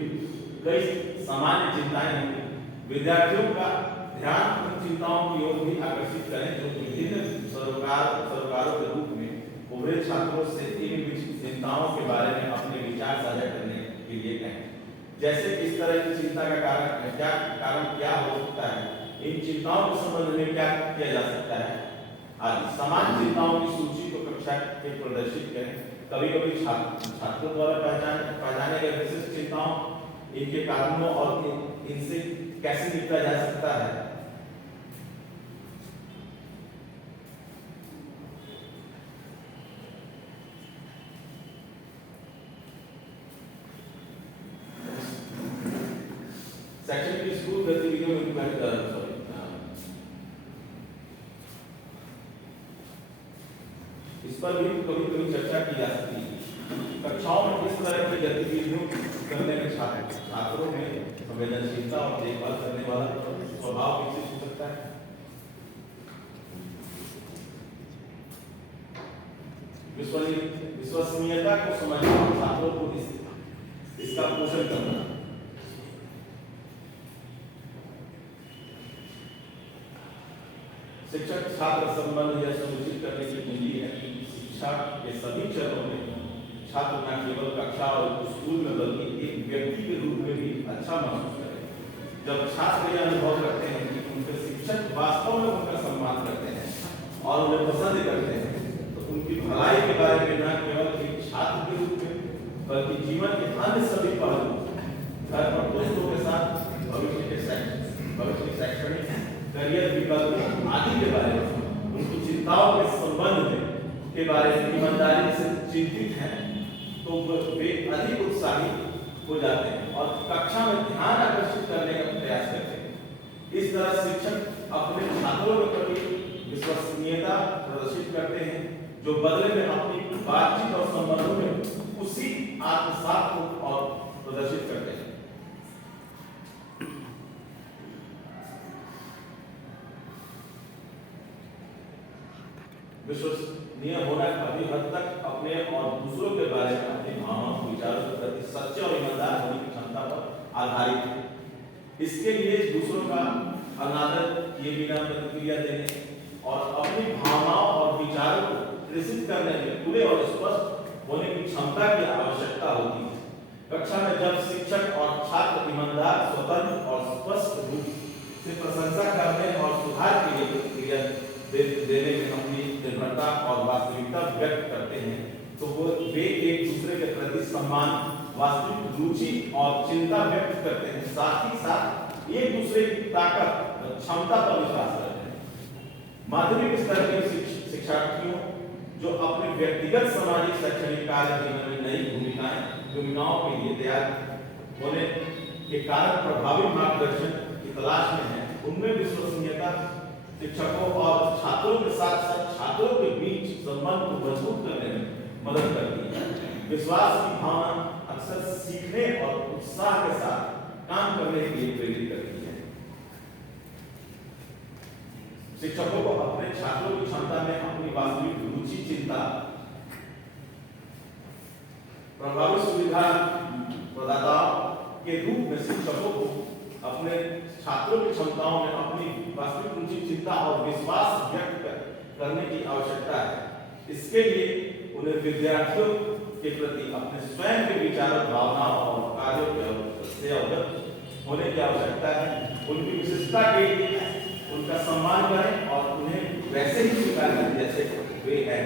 कई सामान्य चिंताएं होंगी। विद्यार्थियों का ध्यान उन चिंताओं की ओर भी आकर्षित करें जो विभिन्न सरोकारों के रूप में उभरे छात्रों से इन चिंताओं के बारे में अपने विचार साझा करने के लिए कहें। जैसे इस तरह की चिंता का कारण क्या हो सकता है, इन चिंताओं के संबंध में क्या किया जा सकता है आदि। समान चिंताओं की सूची को कक्षा के प्रदर्शित करें। कभी-कभी छात्रों द्वारा पहचाने गए विशिष्ट चिंताओं, इनके कारणों और इनसे कैसे निपटा जा सकता है शैक्षणिक स्कूल गतिविधियों में इस पर भी कभी-कभी चर्चा की जा सकती है। कक्षाओं में इस तरह की गतिविधियों करने में छात्रों में संवेदनशीलता और देखभाल करने वाला स्वभाव विकसित हो सकता है। विश्वसनीयता को समझना और छात्रों को इसका पोषण करना। शिक्षक छात्र संबंध यह सुनिश्चित करने की कुंजी है कि शिक्षा के सभी चरणों में छात्र न केवल कक्षा और स्कूल में बल्कि एक व्यक्ति के रूप में भी अच्छा महसूस करे। जब छात्र यह अनुभव करते हैं कि उनके शिक्षक वास्तव में उनका सम्मान करते हैं और उन्हें पसंद करते हैं, तो उनकी भलाई के बारे में न केवल एक छात्र के रूप में बल्कि जीवन के अन्य सभी पहलू, घर और दोस्तों के साथ, भविष्य के शैक्षणिक करियर विकल्पों आदि के बारे में, उनकी चिंताओं के संबंध में के बारे में ईमानदारी से चिंतित हैं, तो वे अधिक उत्साहित हो जाते हैं और कक्षा में ध्यान आकर्षित करने का प्रयास करते हैं। इस तरह शिक्षक अपने छात्रों के प्रति विश्वसनीयता प्रदर्शित करते हैं, जो बदले में अपनी बातचीत और संबंधों में उसी आत्मसात को और प्रदर्शित करते हैं। विश्वसनीय होना काफी हद तक अपने और दूसरों के बारे में अपनी भावनाओं, विचारों के प्रति सच्चे और ईमानदार होने की क्षमता पर आधारित है। इसके लिए दूसरों का अनादर किए बिना प्रतिक्रिया देने और अपनी भावनाओं और विचारों को प्रेषित करने में खुले और स्पष्ट होने की क्षमता की आवश्यकता होती है। कक्षा में जब शिक्षक और छात्र ईमानदार, स्वतंत्र और स्पष्ट रूप से प्रशंसा करने और सुधार के लिए प्रतिक्रिया देने में अपनी निर्भरता और वास्तविकता व्यक्त करते हैं, तो वे एक दूसरे के प्रति सम्मान, वास्तविक रुचि और चिंता व्यक्त करते हैं, साथ ही साथ एक दूसरे की ताकत और क्षमता पर विश्वास करते हैं। माध्यमिक स्तर के शिक्षार्थियों जो अपने व्यक्तिगत, सामाजिक, शैक्षणिक कार्य जीवन में नई भूमिकाओं के लिए तैयार होने के कारण प्रभावी मार्गदर्शन की तलाश में है, उनमें विश्वसनीयता शिक्षकों और छात्रों के साथ साथ छात्रों के बीच संबंध को मजबूत करने में मदद करती है। विश्वास की भावना अक्सर सीखने और उत्साह के साथ काम करने के लिए प्रेरित करती है। शिक्षकों को अपने छात्रों की क्षमता में अपनी वास्तविक रुचि, चिंता, प्रभावी सुविधा प्रदाताओं के रूप में शिक्षकों को अपने छात्रों की क्षमताओं में अपनी वास्तविक रुचि, चिंता और विश्वास व्यक्त करने की आवश्यकता है। इसके लिए उन्हें विद्यार्थियों के प्रति अपने स्वयं के विचारों, भावनाओं और कार्यों से अवगत होने की आवश्यकता है। उनकी विशिष्टता के लिए उनका सम्मान करें और उन्हें वैसे ही स्वीकार करें जैसे वे हैं।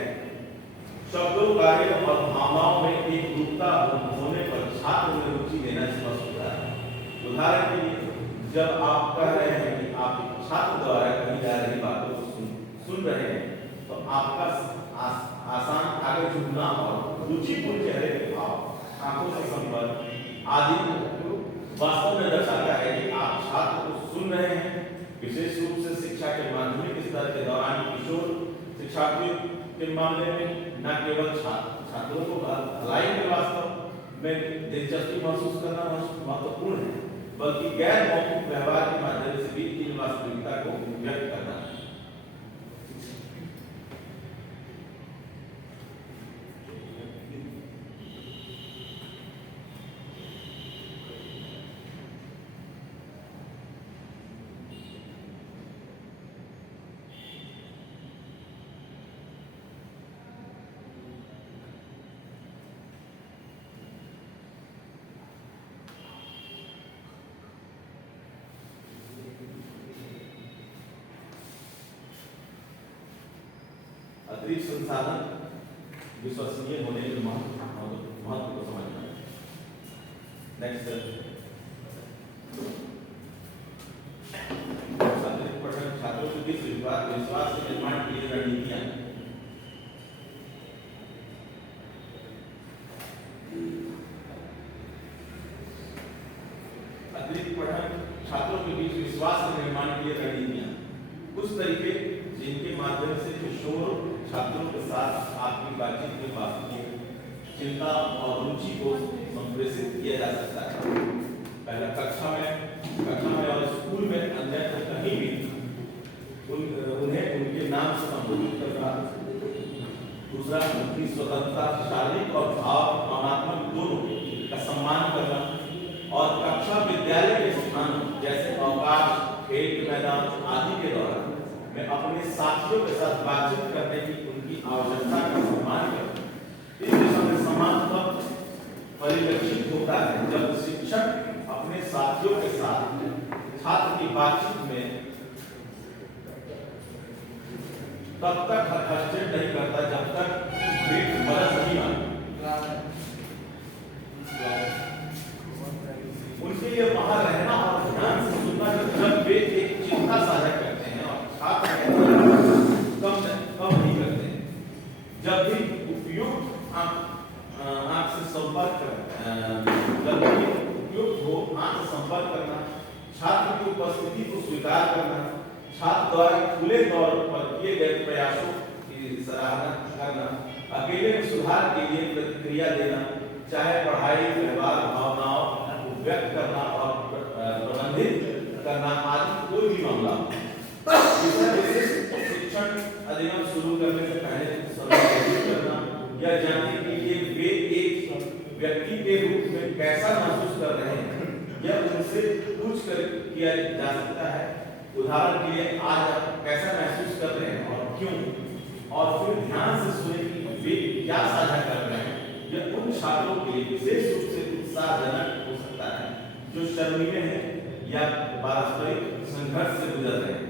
शब्दों, कार्यों और भावनाओं में एक रूपता होने पर छात्र में रुचि लेना स्पष्ट होता है। उदाहरण के लिए, जब आप कह रहे हैं कि आप छात्र द्वारा कही जा रही बातों को सुन रहे हैं, तो आपका आसान आगे झुकना और रुचिपूर्ण चेहरे के भाव, आंखों से संपर्क आदि वास्तव में दर्शाता है कि आप छात्र को सुन रहे हैं। विशेष रूप से शिक्षा के माध्यमिक स्तर के दौरान किशोर शिक्षार्थियों के मामले में न केवल छात्रों को भलाई में वास्तव में दिलचस्पी महसूस करना महत्वपूर्ण है, बल्कि गैर मौखिक व्यवहार के माध्यम से भी इन वास्तविकता को व्यक्त करना है। अतिरिक्त संसाधन विश्वसनीय होने के महत्व को समझना है। नेक्स्ट, अतिरिक्त पठन छात्रों के बीच विश्वास के निर्माण के लिए रणनीतियां। अतिरिक्त पठन छात्रों के बीच विश्वास के निर्माण के लिए रणनीतियां, कुछ तरीके जिनके माध्यम से किशोर छात्रों के साथ आपकी बातचीत में वास्तविक चिंता और रुचि को संप्रेषित किया जा सकता है। पहला, कक्षा में और स्कूल में अन्यत्र कहीं भी उन्हें उनके नाम से संबोधित करना। दूसरा, उनकी स्वतंत्रता, शारीरिक और भावनात्मक दोनों का सम्मान करना। और कक्षा विद्यालय के स्थानों जैसे अवकाश, खेल मैदान आदि के दौरान मैं अपने साथियों के साथ बातचीत करने की उनकी आवश्यकता का सम्मान करता। इस दिशा में समान तब परिलक्षित होता है जब शिक्षक अपने साथियों के साथ छात्र की बातचीत में तब तक हस्तक्षेप नहीं करता जब तक वे मदद नहीं मांगते। उनके लिए वहां रहना और ध्यान से सुनना जब वे एक चिंता साझा करते हैं और कम नहीं करते हैं। जब भी उपयुक्त आंख से संपर्क करना, छात्र की उपस्थिति को स्वीकार करना, छात्र द्वारा खुले तौर पर किए गए प्रयासों की सराहना करना, अकेले में सुधार के लिए प्रतिक्रिया देना, चाहे पढ़ाई, व्यवहार, भावनाओं को व्यक्त करना और प्रबंधित करना आदि कोई भी मामला। शिक्षण अधिगम शुरू करने से पहले सर्वेक्षण करना या जानने के लिए वे एक व्यक्ति के रूप में कैसा महसूस कर रहे हैं यह उनसे पूछ कर किया जा सकता है। उदाहरण के लिए, आज आप कैसा महसूस कर रहे हैं और क्यों, और फिर ध्यान से सुने कि वे क्या साझा कर रहे हैं। यह उन छात्रों के लिए विशेष रूप से उत्साहजनक हो सकता है जो शर्मीले हैं या पारस्परिक संघर्ष से गुजर रहे हैं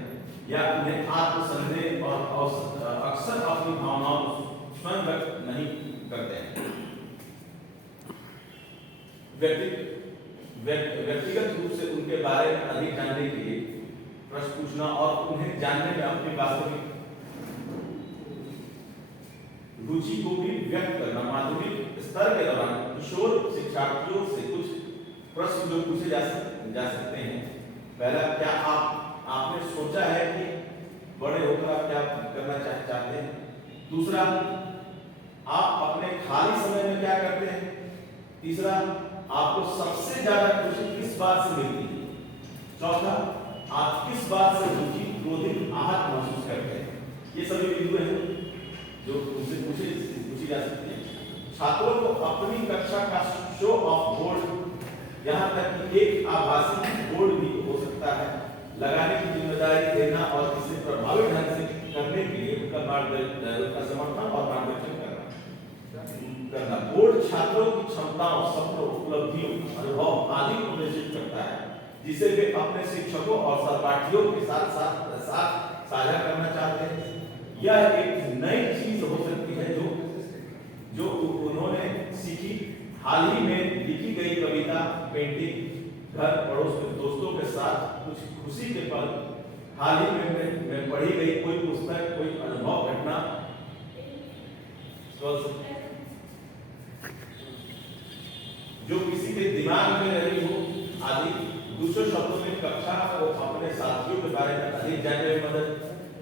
या उन्हें आत्मसंदेह और अक्सर अपनी भावनाओं को स्वयं व्यक्त नहीं करते हैं। व्यक्तिगत रूप से उनके बारे में अधिक जानने के लिए प्रश्न पूछना और उन्हें जानने में अपनी वास्तविक रुचि को भी व्यक्त करना। माध्यमिक स्तर के दौरान किशोर शिक्षार्थियों से कुछ प्रश्न जो पूछे जा सकते हैं। पहला, क्या आपने सोचा है कि बड़े होकर आप क्या करना चाहते हैं? दूसरा, आप अपने खाली समय में क्या करते हैं? तीसरा, आपको सबसे ज्यादा खुशी किस बात से मिलती है? चौथा, आप किस बात से दुखी, क्रोधित, आहत महसूस करते हैं? ये सभी बिंदु हैं जो उनसे पूछी जा सकती है। छात्रों को अपनी कक्षा का शो ऑफ बोर्ड, यहाँ तक कि एक आभासी बोर्ड भी हो सकता है, लगाने की जिम्मेदारी देना और इसे प्रभावी ढंग से करने के लिए उनका समर्थन और मार्गदर्शन करना। बोर्ड छात्रों की क्षमताओं, सपनों, उपलब्धियों, अनुभव आदि को निर्देशित करता है जिसे वे अपने शिक्षकों और सहपाठियों के साथ साझा करना चाहते हैं। यह एक नई चीज हो सकती है जो उन्होंने सीखी, हाल ही में लिखी गई कविता, पेंटिंग, घर पड़ोस में दोस्तों के साथ कुछ खुशी के पल, हाल ही में पढ़ी गई कोई पुस्तक, कोई अनुभव, घटना जो किसी के दिमाग में नहीं हो आदि, दूसरे शब्दों में कक्षा को अपने साथियों के बारे में अधिक जानने में मदद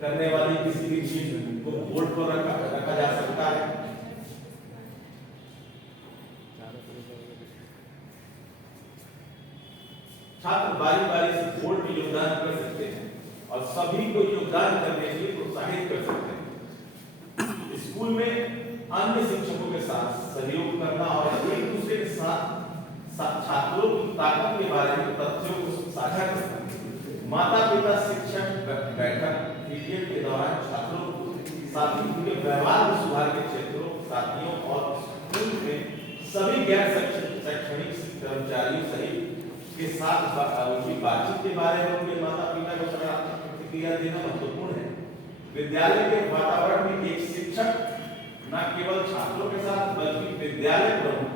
करने वाली किसी भी चीज को बोर्ड पर रखा जा सकता है। छात्र बारी बारी से बोर्ड में योगदान कर सकते हैं और सभी को योगदान करने के लिए प्रोत्साहित कर सकते हैं। स्कूल में अन्य शिक्षकों के साथ सहयोग करना और एक दूसरे के साथ छात्रों की ताकत के बारे में तथ्यों को साझा करना। माता पिता शिक्षक बैठक पीरियड के दौरान छात्रों को साथी उनके व्यवहार में सुधार के क्षेत्रों, साथियों और स्कूल में सभी गैर शैक्षणिक कर्मचारियों सहित के साथ उनकी बातचीत के बारे में उनके माता पिता को सकारात्मक प्रतिक्रिया देना महत्वपूर्ण है। विद्यालय के वातावरण में एक शिक्षक न केवल छात्रों के साथ बल्कि विद्यालय प्रमुख,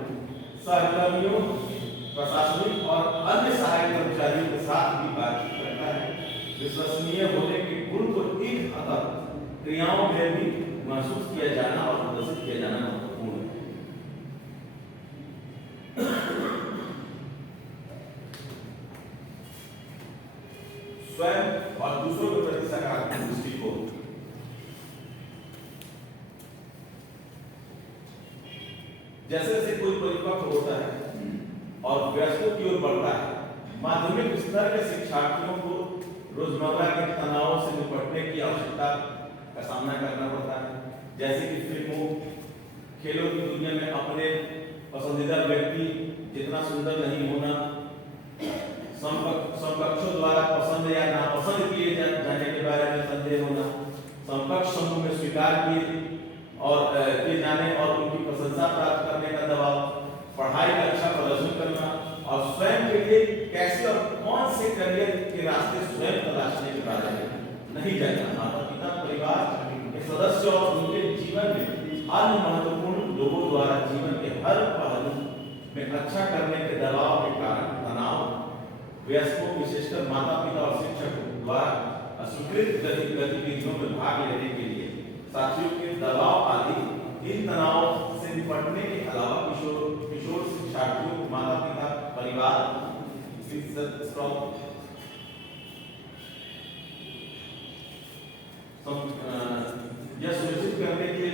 सहकर्मियों, प्रशासनिक और अन्य सहायक कर्मचारियों के साथ भी बातचीत करता है। विश्वसनीय होने के गुण को एक अदब क्रियाओं में भी महसूस किया जाना और प्रदर्शित किया जाना महत्वपूर्ण है। स्वयं और दूसरों के प्रति सकारात्मक दृष्टिकोण। जैसे जैसे कोई परिपक्व होता है और वयस्कों की ओर बढ़ता है, माध्यमिक स्तर के शिक्षार्थियों को रोजमर्रा के तनावों से निपटने की आवश्यकता का सामना करना पड़ता है। जैसे कि फिल्मों, खेलों की दुनिया में अपने पसंदीदा व्यक्ति जितना सुंदर नहीं होना, समकक्षों द्वारा पसंद या नापसंद किए जाने के बारे में संदेह होना, समकक्ष समूह में स्वीकार किए जाने और उनकी प्रशंसा प्राप्त करने का दबाव, पढ़ाई का अच्छा प्रदर्शन करना और स्वयं के लिए कैसे और कौन से करियर के रास्ते स्वयं तलाशने के बारे में नहीं जानना। माता पिता, परिवार के सदस्य और उनके जीवन में अन्य महत्वपूर्ण लोगों द्वारा जीवन के हर पहलू में अच्छा करने के दबाव के कारण तनाव, वयस्कों विशेषकर माता पिता और शिक्षकों द्वारा अस्वीकृत गतिविधियों में भाग लेने के लिए साथियों के दबाव आदि, इन तनावों से निपटने के अलावा किशोर शिक्षार्थियों, माता पिता, परिवार यह सुनिश्चित करने के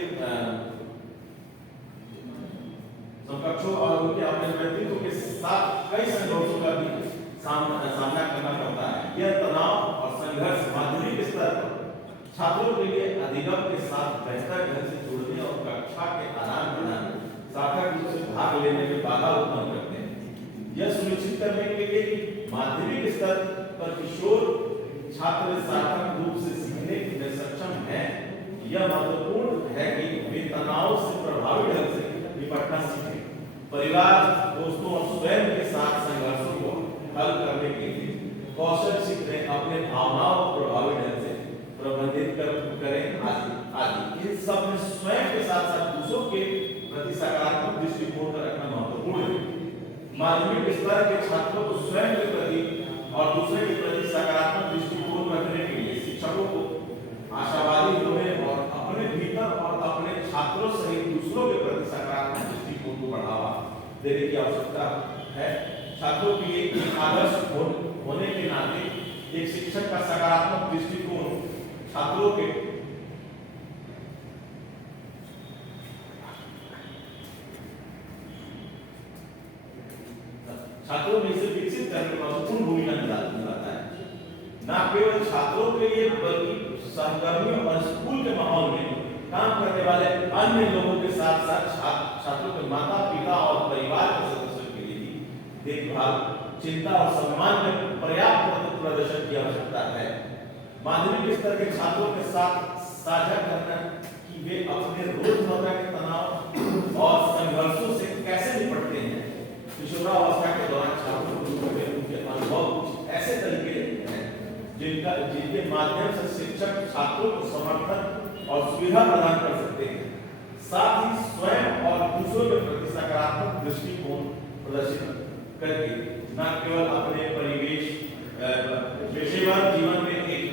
समकक्षों और उनके अपने व्यक्तित्व के साथ कई संघर्षों का भी सामना करना पड़ता है। यह तनाव और संघर्ष माध्यमिक स्तर पर छात्रों के लिए अधिगम के साथ बेहतर ढंग से जुड़ने और कक्षा के आदान प्रदान, सार्थक रूप से भाग लेने में बाधा उत्पन्न करते हैं। यह सुनिश्चित करने के लिए कि माध्यमिक स्तर पर किशोर छात्र सार्थक रूप से सीखने में सक्षम हैं, यह महत्वपूर्ण है कि वे तनाव से प्रभावी ढंग से निपटना सीखें। परिवार, दोस्तों और स्वयं के साथ संघर्षों को हल करने के लिए कौशल सीखें, अपने भावनाओं को प्रभावी ढंग से प्रबंधित करें आदि। इन सब में स्वयं के साथ साथ दूसरों के प्रति सकारात्मक दृष्टिकोण रखना महत्वपूर्ण है। माध्यमिक स्तर के छात्रों को स्वयं के प्रति और दूसरे के प्रति सकारात्मक दृष्टिकोण रखने के लिए शिक्षकों को आशावादी होने और अपने भीतर और अपने छात्रों सहित दूसरों के प्रति सकारात्मक दृष्टिकोण को बढ़ावा देने की आवश्यकता है। छात्रों के लिए एक आदर्श होने के नाते एक शिक्षक का सकारात्मक दृष्टिकोण छात्रों में इसे विकसित करने में महत्वपूर्ण भूमिका निभाता है। न केवल छात्रों के लिए बल्कि सहकर्मियों और स्कूल के माहौल में काम करने वाले अन्य लोगों के साथ साथ छात्रों के माता पिता और परिवार के सदस्यों के लिए भी देखभाल, चिंता और सम्मान में पर्याप्त प्रदर्शन की आवश्यकता है। माध्यमिक स्तर के छात्रों के साथ साझा करना कि वे अपने रोजमर्रा के तनाव और संघर्षों से कैसे निपटते हैं। किशोरावस्था के दौरान छात्रों को उनके अनुभव कुछ ऐसे तरीके हैं जिनके माध्यम से शिक्षक छात्रों को समर्थन और सुविधा प्रदान कर सकते हैं, साथ ही स्वयं और दूसरों के प्रति सकारात्मक दृष्टिकोण प्रदर्शित करके न केवल अपने पेशेवर जीवन में एक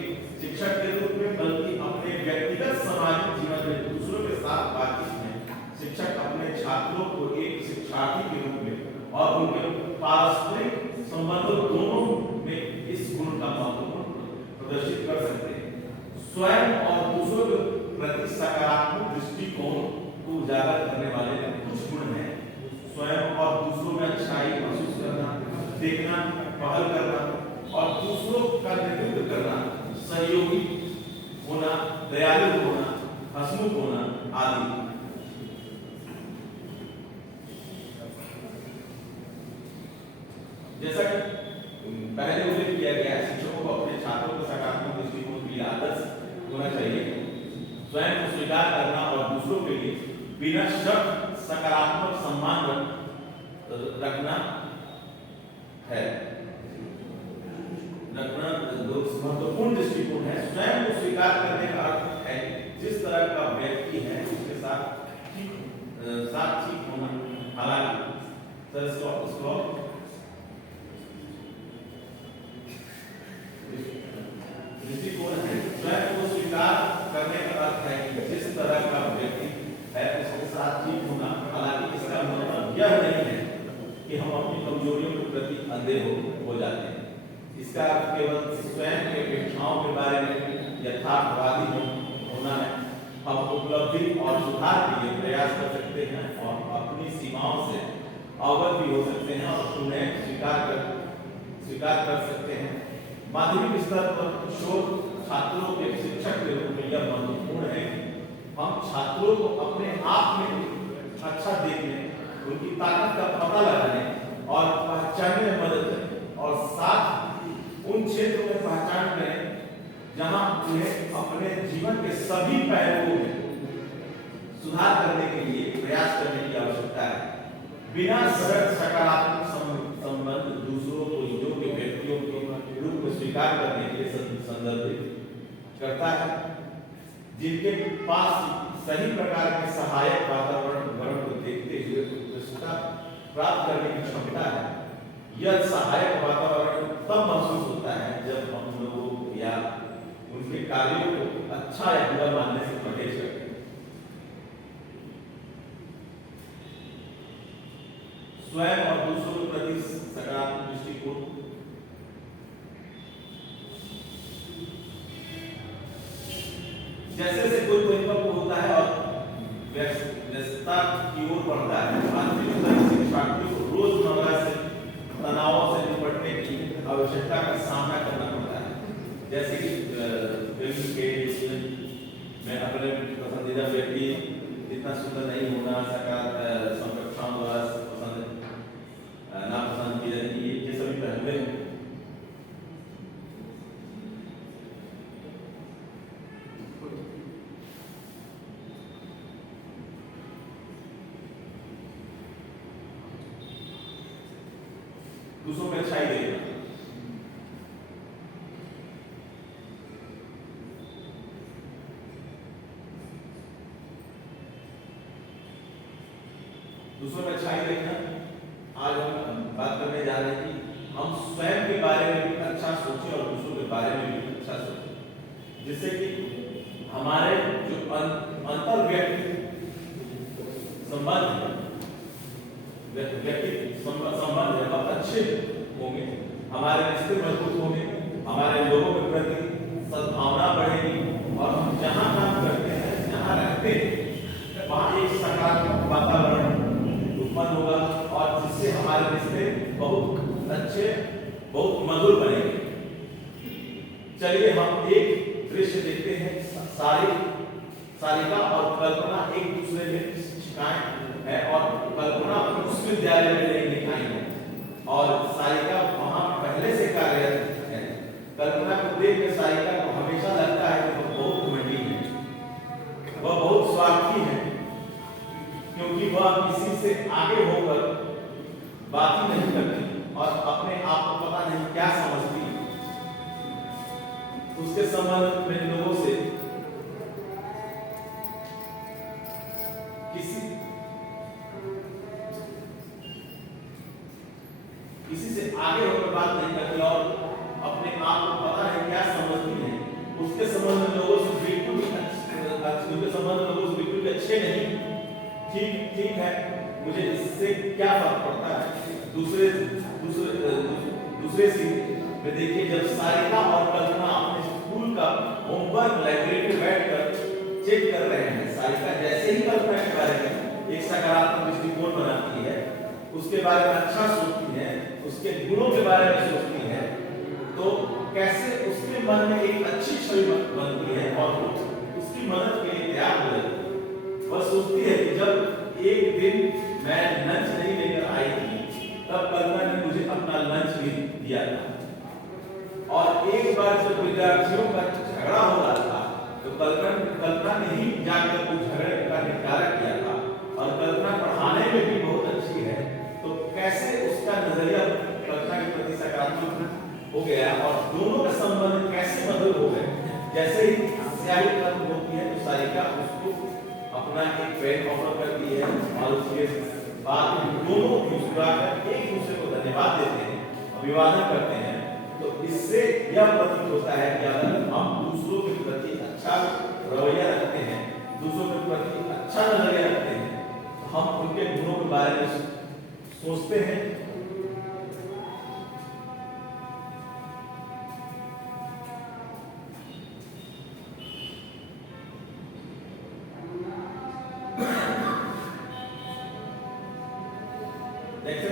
शिक्षक के रूप में बल्कि अपने व्यक्तिगत सामाजिक जीवन में दूसरों के साथ बातचीत में स्वयं और दूसरों के प्रति सकारात्मक दृष्टिकोण को उजागर करने वाले कुछ गुण हैं। स्वयं और दूसरों में अच्छाई महसूस करना, देखना, पहल करना और दूसरों का नेतृत्व करना, सहयोगी होना, दयालु होना, हंसमुख होना आदि। जैसा कि पहले उल्लेख किया गया है, शिक्षकों को अपने छात्रों को सकारात्मक दृष्टिकोण के लिए आदर्श होना चाहिए। स्वयं को स्वीकार करना और दूसरों के लिए बिना शर्त सकारात्मक सम्मान रखना है, महत्वपूर्ण दृष्टिकोण है। स्वयं को स्वीकार करने का अर्थ है जिस तरह का व्यक्ति है उसके साथ ठीक होना। हालांकि दृष्टिकोण है, स्वयं को स्वीकार करने का अर्थ है कि जिस तरह का व्यक्ति है उसके साथ ठीक होना। हालांकि इसका मतलब यह नहीं है कि हम अपनी कमजोरियों के प्रति अंधे हो जाते हैं। इसका केवल स्वयं के अपेक्षाओं के बारे में यथार्थवादी होना है। हम उपलब्धि और सुधार के लिए प्रयास कर सकते हैं और अपनी सीमाओं से अवगत भी हो सकते हैं और उन्हें स्वीकार कर सकते हैं। माध्यमिक स्तर पर शोध छात्रों के शिक्षक के रूप में यह महत्वपूर्ण है कि हम छात्रों को अपने आप में अच्छा देखने, उनकी ताकत का पता लगाने और पहचानने में मदद करें और साथ उन क्षेत्रों में पहचान करें जहां उन्हें अपने जीवन के सभी पहलुओं में सुधार करने के लिए प्रयास करने की आवश्यकता है। बिना सकारात्मक संबंध दूसरों को योग्य व्यक्तियों के रूप में स्वीकार करने के लिए संदर्भित करता है, जिनके पास सही प्रकार के सहायक वातावरण को देखते हुए उत्कृष्टता प्राप्त करने की क्षमता है। यह सहायक वातावरण तब महसूस होता है जब हम लोगों या उनके कार्यों को अच्छा या बुरा मानने से परहेज करते हैं। स्वयं और दूसरों के प्रति सकारात्मक दृष्टिकोण जैसे जैसे कोई परिपक्व होता है और व्यस्तता की ओर बढ़ता है, वास्तविक शिक्षार्थी को रोजमर्रा से तनावों से निपटने की आवश्यकता का सामना करना पड़ता है। जैसे कि फिल्म के में अपने पसंदीदा व्यक्ति इतना सुंदर नहीं होना, समकक्षाओं द्वारा पसंद नापसंद की जाती है, ये सभी पहलू हैं। दूसरों में अच्छाई देखना, दूसरों में अच्छाई देखना। आज हम बात करने जा रहे हैं कि हम स्वयं के बारे में भी अच्छा सोचें और दूसरों के बारे में भी अच्छा सोचें, जिससे कि हमारे जो अंतर व्यक्ति संबंध है, संबंध है वह अच्छे होंगे, हमारे रिश्ते मजबूत होंगे, हमारे लोगों के प्रति सद्भावना बढ़ेगी और हम जहाँ काम करते हैं, जहाँ रहते हैं, वहाँ एक सकारात्मक वातावरण उत्पन्न होगा और जिससे हमारे रिश्ते बहुत अच्छे, बहुत मधुर बनेंगे। चलिए हम एक दृश्य देखते हैं। सारिका और कल्पना एक दूसरे में शिक्षिकाएं है और कल्पना उस विद्यालय में नहीं आई है और सारिका वहां पहले से कार्यरत है। कल्पना को देख कर सारिका को हमेशा लगता है कि वह बहुत घमंडी है, वह बहुत स्वार्थी है, क्योंकि वह किसी से आगे होकर बात ही नहीं करती और अपने आप को पता नहीं क्या समझती। उसके संबंध में लोगों से किसी से आगे होकर बात नहीं करती और अपने आप को पता है क्या समझती है। उसके संबंध में लोगों से बिल्कुल अच्छे नहीं। ठीक है, मुझे इससे क्या फर्क पड़ता है। दूसरे से में देखिए, जब सारिका और कल्पना अपने स्कूल का होमवर्क एक सकारात्मक दृष्टिकोण बनाती है, उसके बारे में अच्छा सोचती है, उसके गुणों के बारे में सोचती है, तो कैसे उसके मन में एक अच्छी छवि बनती है और वो उसकी मदद के लिए तैयार हो जाती है। वह सोचती है कि जब एक दिन मैं लंच नहीं लेकर आई थी, तब कल्पना ने मुझे अपना लंच भी दिया था। और एक बार जब विद्यार्थियों का झगड़ा हो रहा था, तो कल्पना ने ही जाकर उस झगड़े का निपटारा किया था। और कल्पना पढ़ाने में भी बहुत अच्छी है, तो कैसे उसका नजरिया कल्पना के प्रति सकारात्मक हो गया और दोनों का संबंध कैसे मधुर हो गए। जैसे ही स्याही खत्म होती है तो सारिका उसको अपना एक पेन ऑफर करती है और उसके बाद दोनों मुस्कुराकर एक दूसरे को धन्यवाद देते हैं, अभिवादन करते हैं। तो इससे यह प्रतीत होता है कि अगर हम दूसरों के प्रति अच्छा रवैया रखते हैं, दूसरों के प्रति अच्छा नजरिया रखते हैं, तो हम उनके गुणों के बारे में सोचते हैं।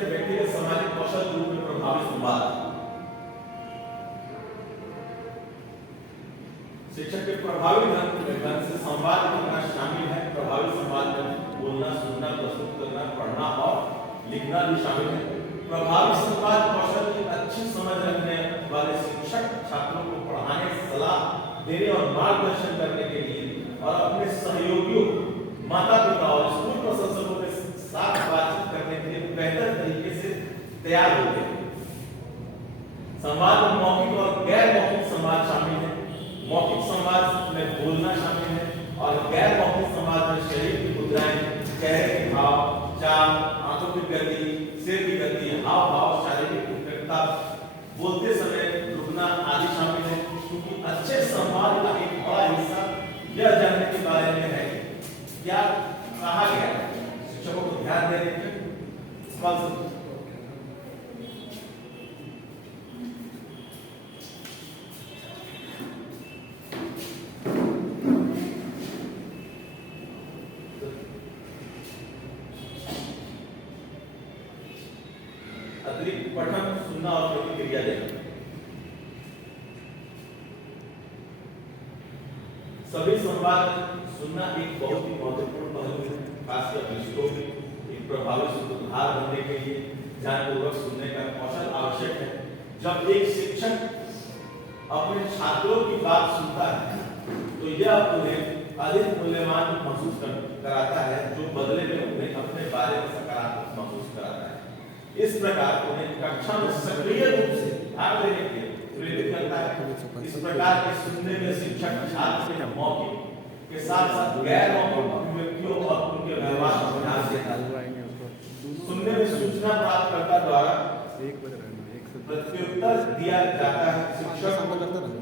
व्यक्तिगत सामाजिक कौशल के रूप में प्रभावी संवाद। शिक्षक के प्रभावी ढंग से संवाद करना शामिल है। प्रभावी संवाद में बोलना, सुनना, प्रस्तुत करना, पढ़ना और लिखना भी शामिल है। प्रभावी संवाद कौशल की अच्छी समझ रखने वाले शिक्षक छात्रों को पढ़ाने, सलाह देने और मार्गदर्शन करने के लिए और अपने सहयोगियों, माता पिता और स्कूल प्रशासकों के साथ बातचीत करने के लिए बेहतर तरीके से तैयार होते हैं। संवाद में मौखिक और गैर मौखिक संवाद शामिल है। मौखिक संवाद में बोलना शामिल है और गैर मौखिक संवाद में शरीर की मुद्राएं, चेहरे के भाव, चाल, आंखों की गति, सिर की गति, हाव भाव, शारीरिक उत्कटता, बोलते समय रुकना आदि शामिल है। क्योंकि अच्छे संवाद का एक बड़ा हिस्सा यह जानने के बारे में है क्या कहा गया है। शिक्षकों को ध्यान देने की अतिरिक्त पठन, सुनना और प्रतिक्रिया देना। सभी संवाद सुनना एक बहुत ही महत्वपूर्ण पहलू है, खासकर रिश्तों में एक प्रभावी सूत्रधार बनने के लिए ध्यानपूर्वक सुनने का कौशल आवश्यक है। जब एक शिक्षक अपने छात्रों की बात सुनता है तो यह उन्हें अधिक मूल्यवान महसूस कराता है, जो बदले में उन्हें अपने बारे में सकारात्मक महसूस कराता है। इस प्रकार उन्हें कक्षा में सक्रिय रूप से भाग लेने के लिए प्रेरित करता है। इस प्रकार के सुनने में शिक्षक छात्र के मौखिक के साथ साथ गैर मौखिक अभिव्यक्तियों और उनके व्यवहार पर ध्यान देता है। सुनने में सूचना प्राप्तकर्ता द्वारा प्रत्युत्तर दिया जाता है। शिक्षक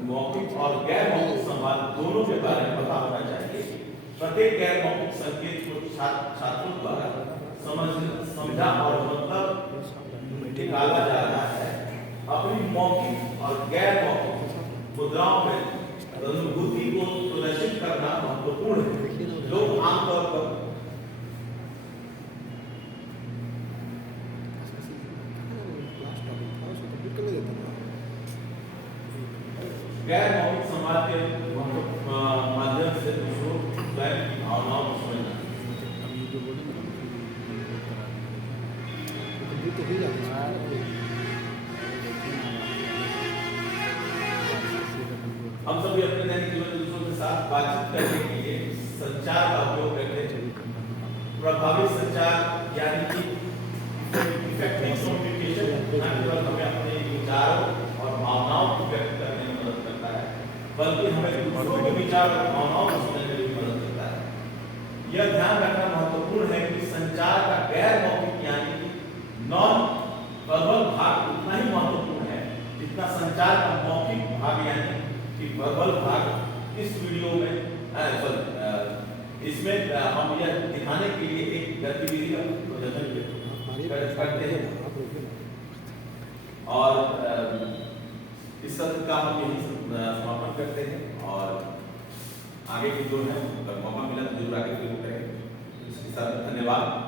मौखिक और गैर मौखिक संवाद दोनों के बारे में पता होना चाहिए। प्रत्येक गैर मौखिक संकेत को छात्रों द्वारा समझा और मतलब निकाला जा रहा है। अपनी मौखिक और गैर मौखिक मुद्राओं में अनुभूति को प्रदर्शित करना महत्वपूर्ण है। लोग आमतौर पर गैर मौखिक संवाद के माध्यम से दूसरों स्वयं की भावनाओं को समझना। हम सभी अपने दैनिक जीवन में दूसरों के साथ बातचीत करने के लिए संचार का उपयोग करते हैं। प्रभावी संचार यानी कि इफेक्टिव कम्युनिकेशन न केवल हमें अपने विचारों और भावनाओं को व्यक्त करने में मदद करता है, बल्कि हमें दूसरों के विचार और भावनाओं को समझने में भी मदद करता है। यह ध्यान रखना महत्वपूर्ण है कि संचार का गैर मौखिक यानी कि नॉन वर्बल भाग उतना ही महत्वपूर्ण है जितना संचार का मौखिक भाग यानी कि वर्बल भाग। इस वीडियो में इसमें हम यह दिखाने के लिए एक गतिविधि का प्रदर्शन करते हैं और इस सत्र का हम यही समापन करते हैं और आगे की जो है अगर मौका मिला तो जरूर आगे करेंगे। इसके साथ धन्यवाद।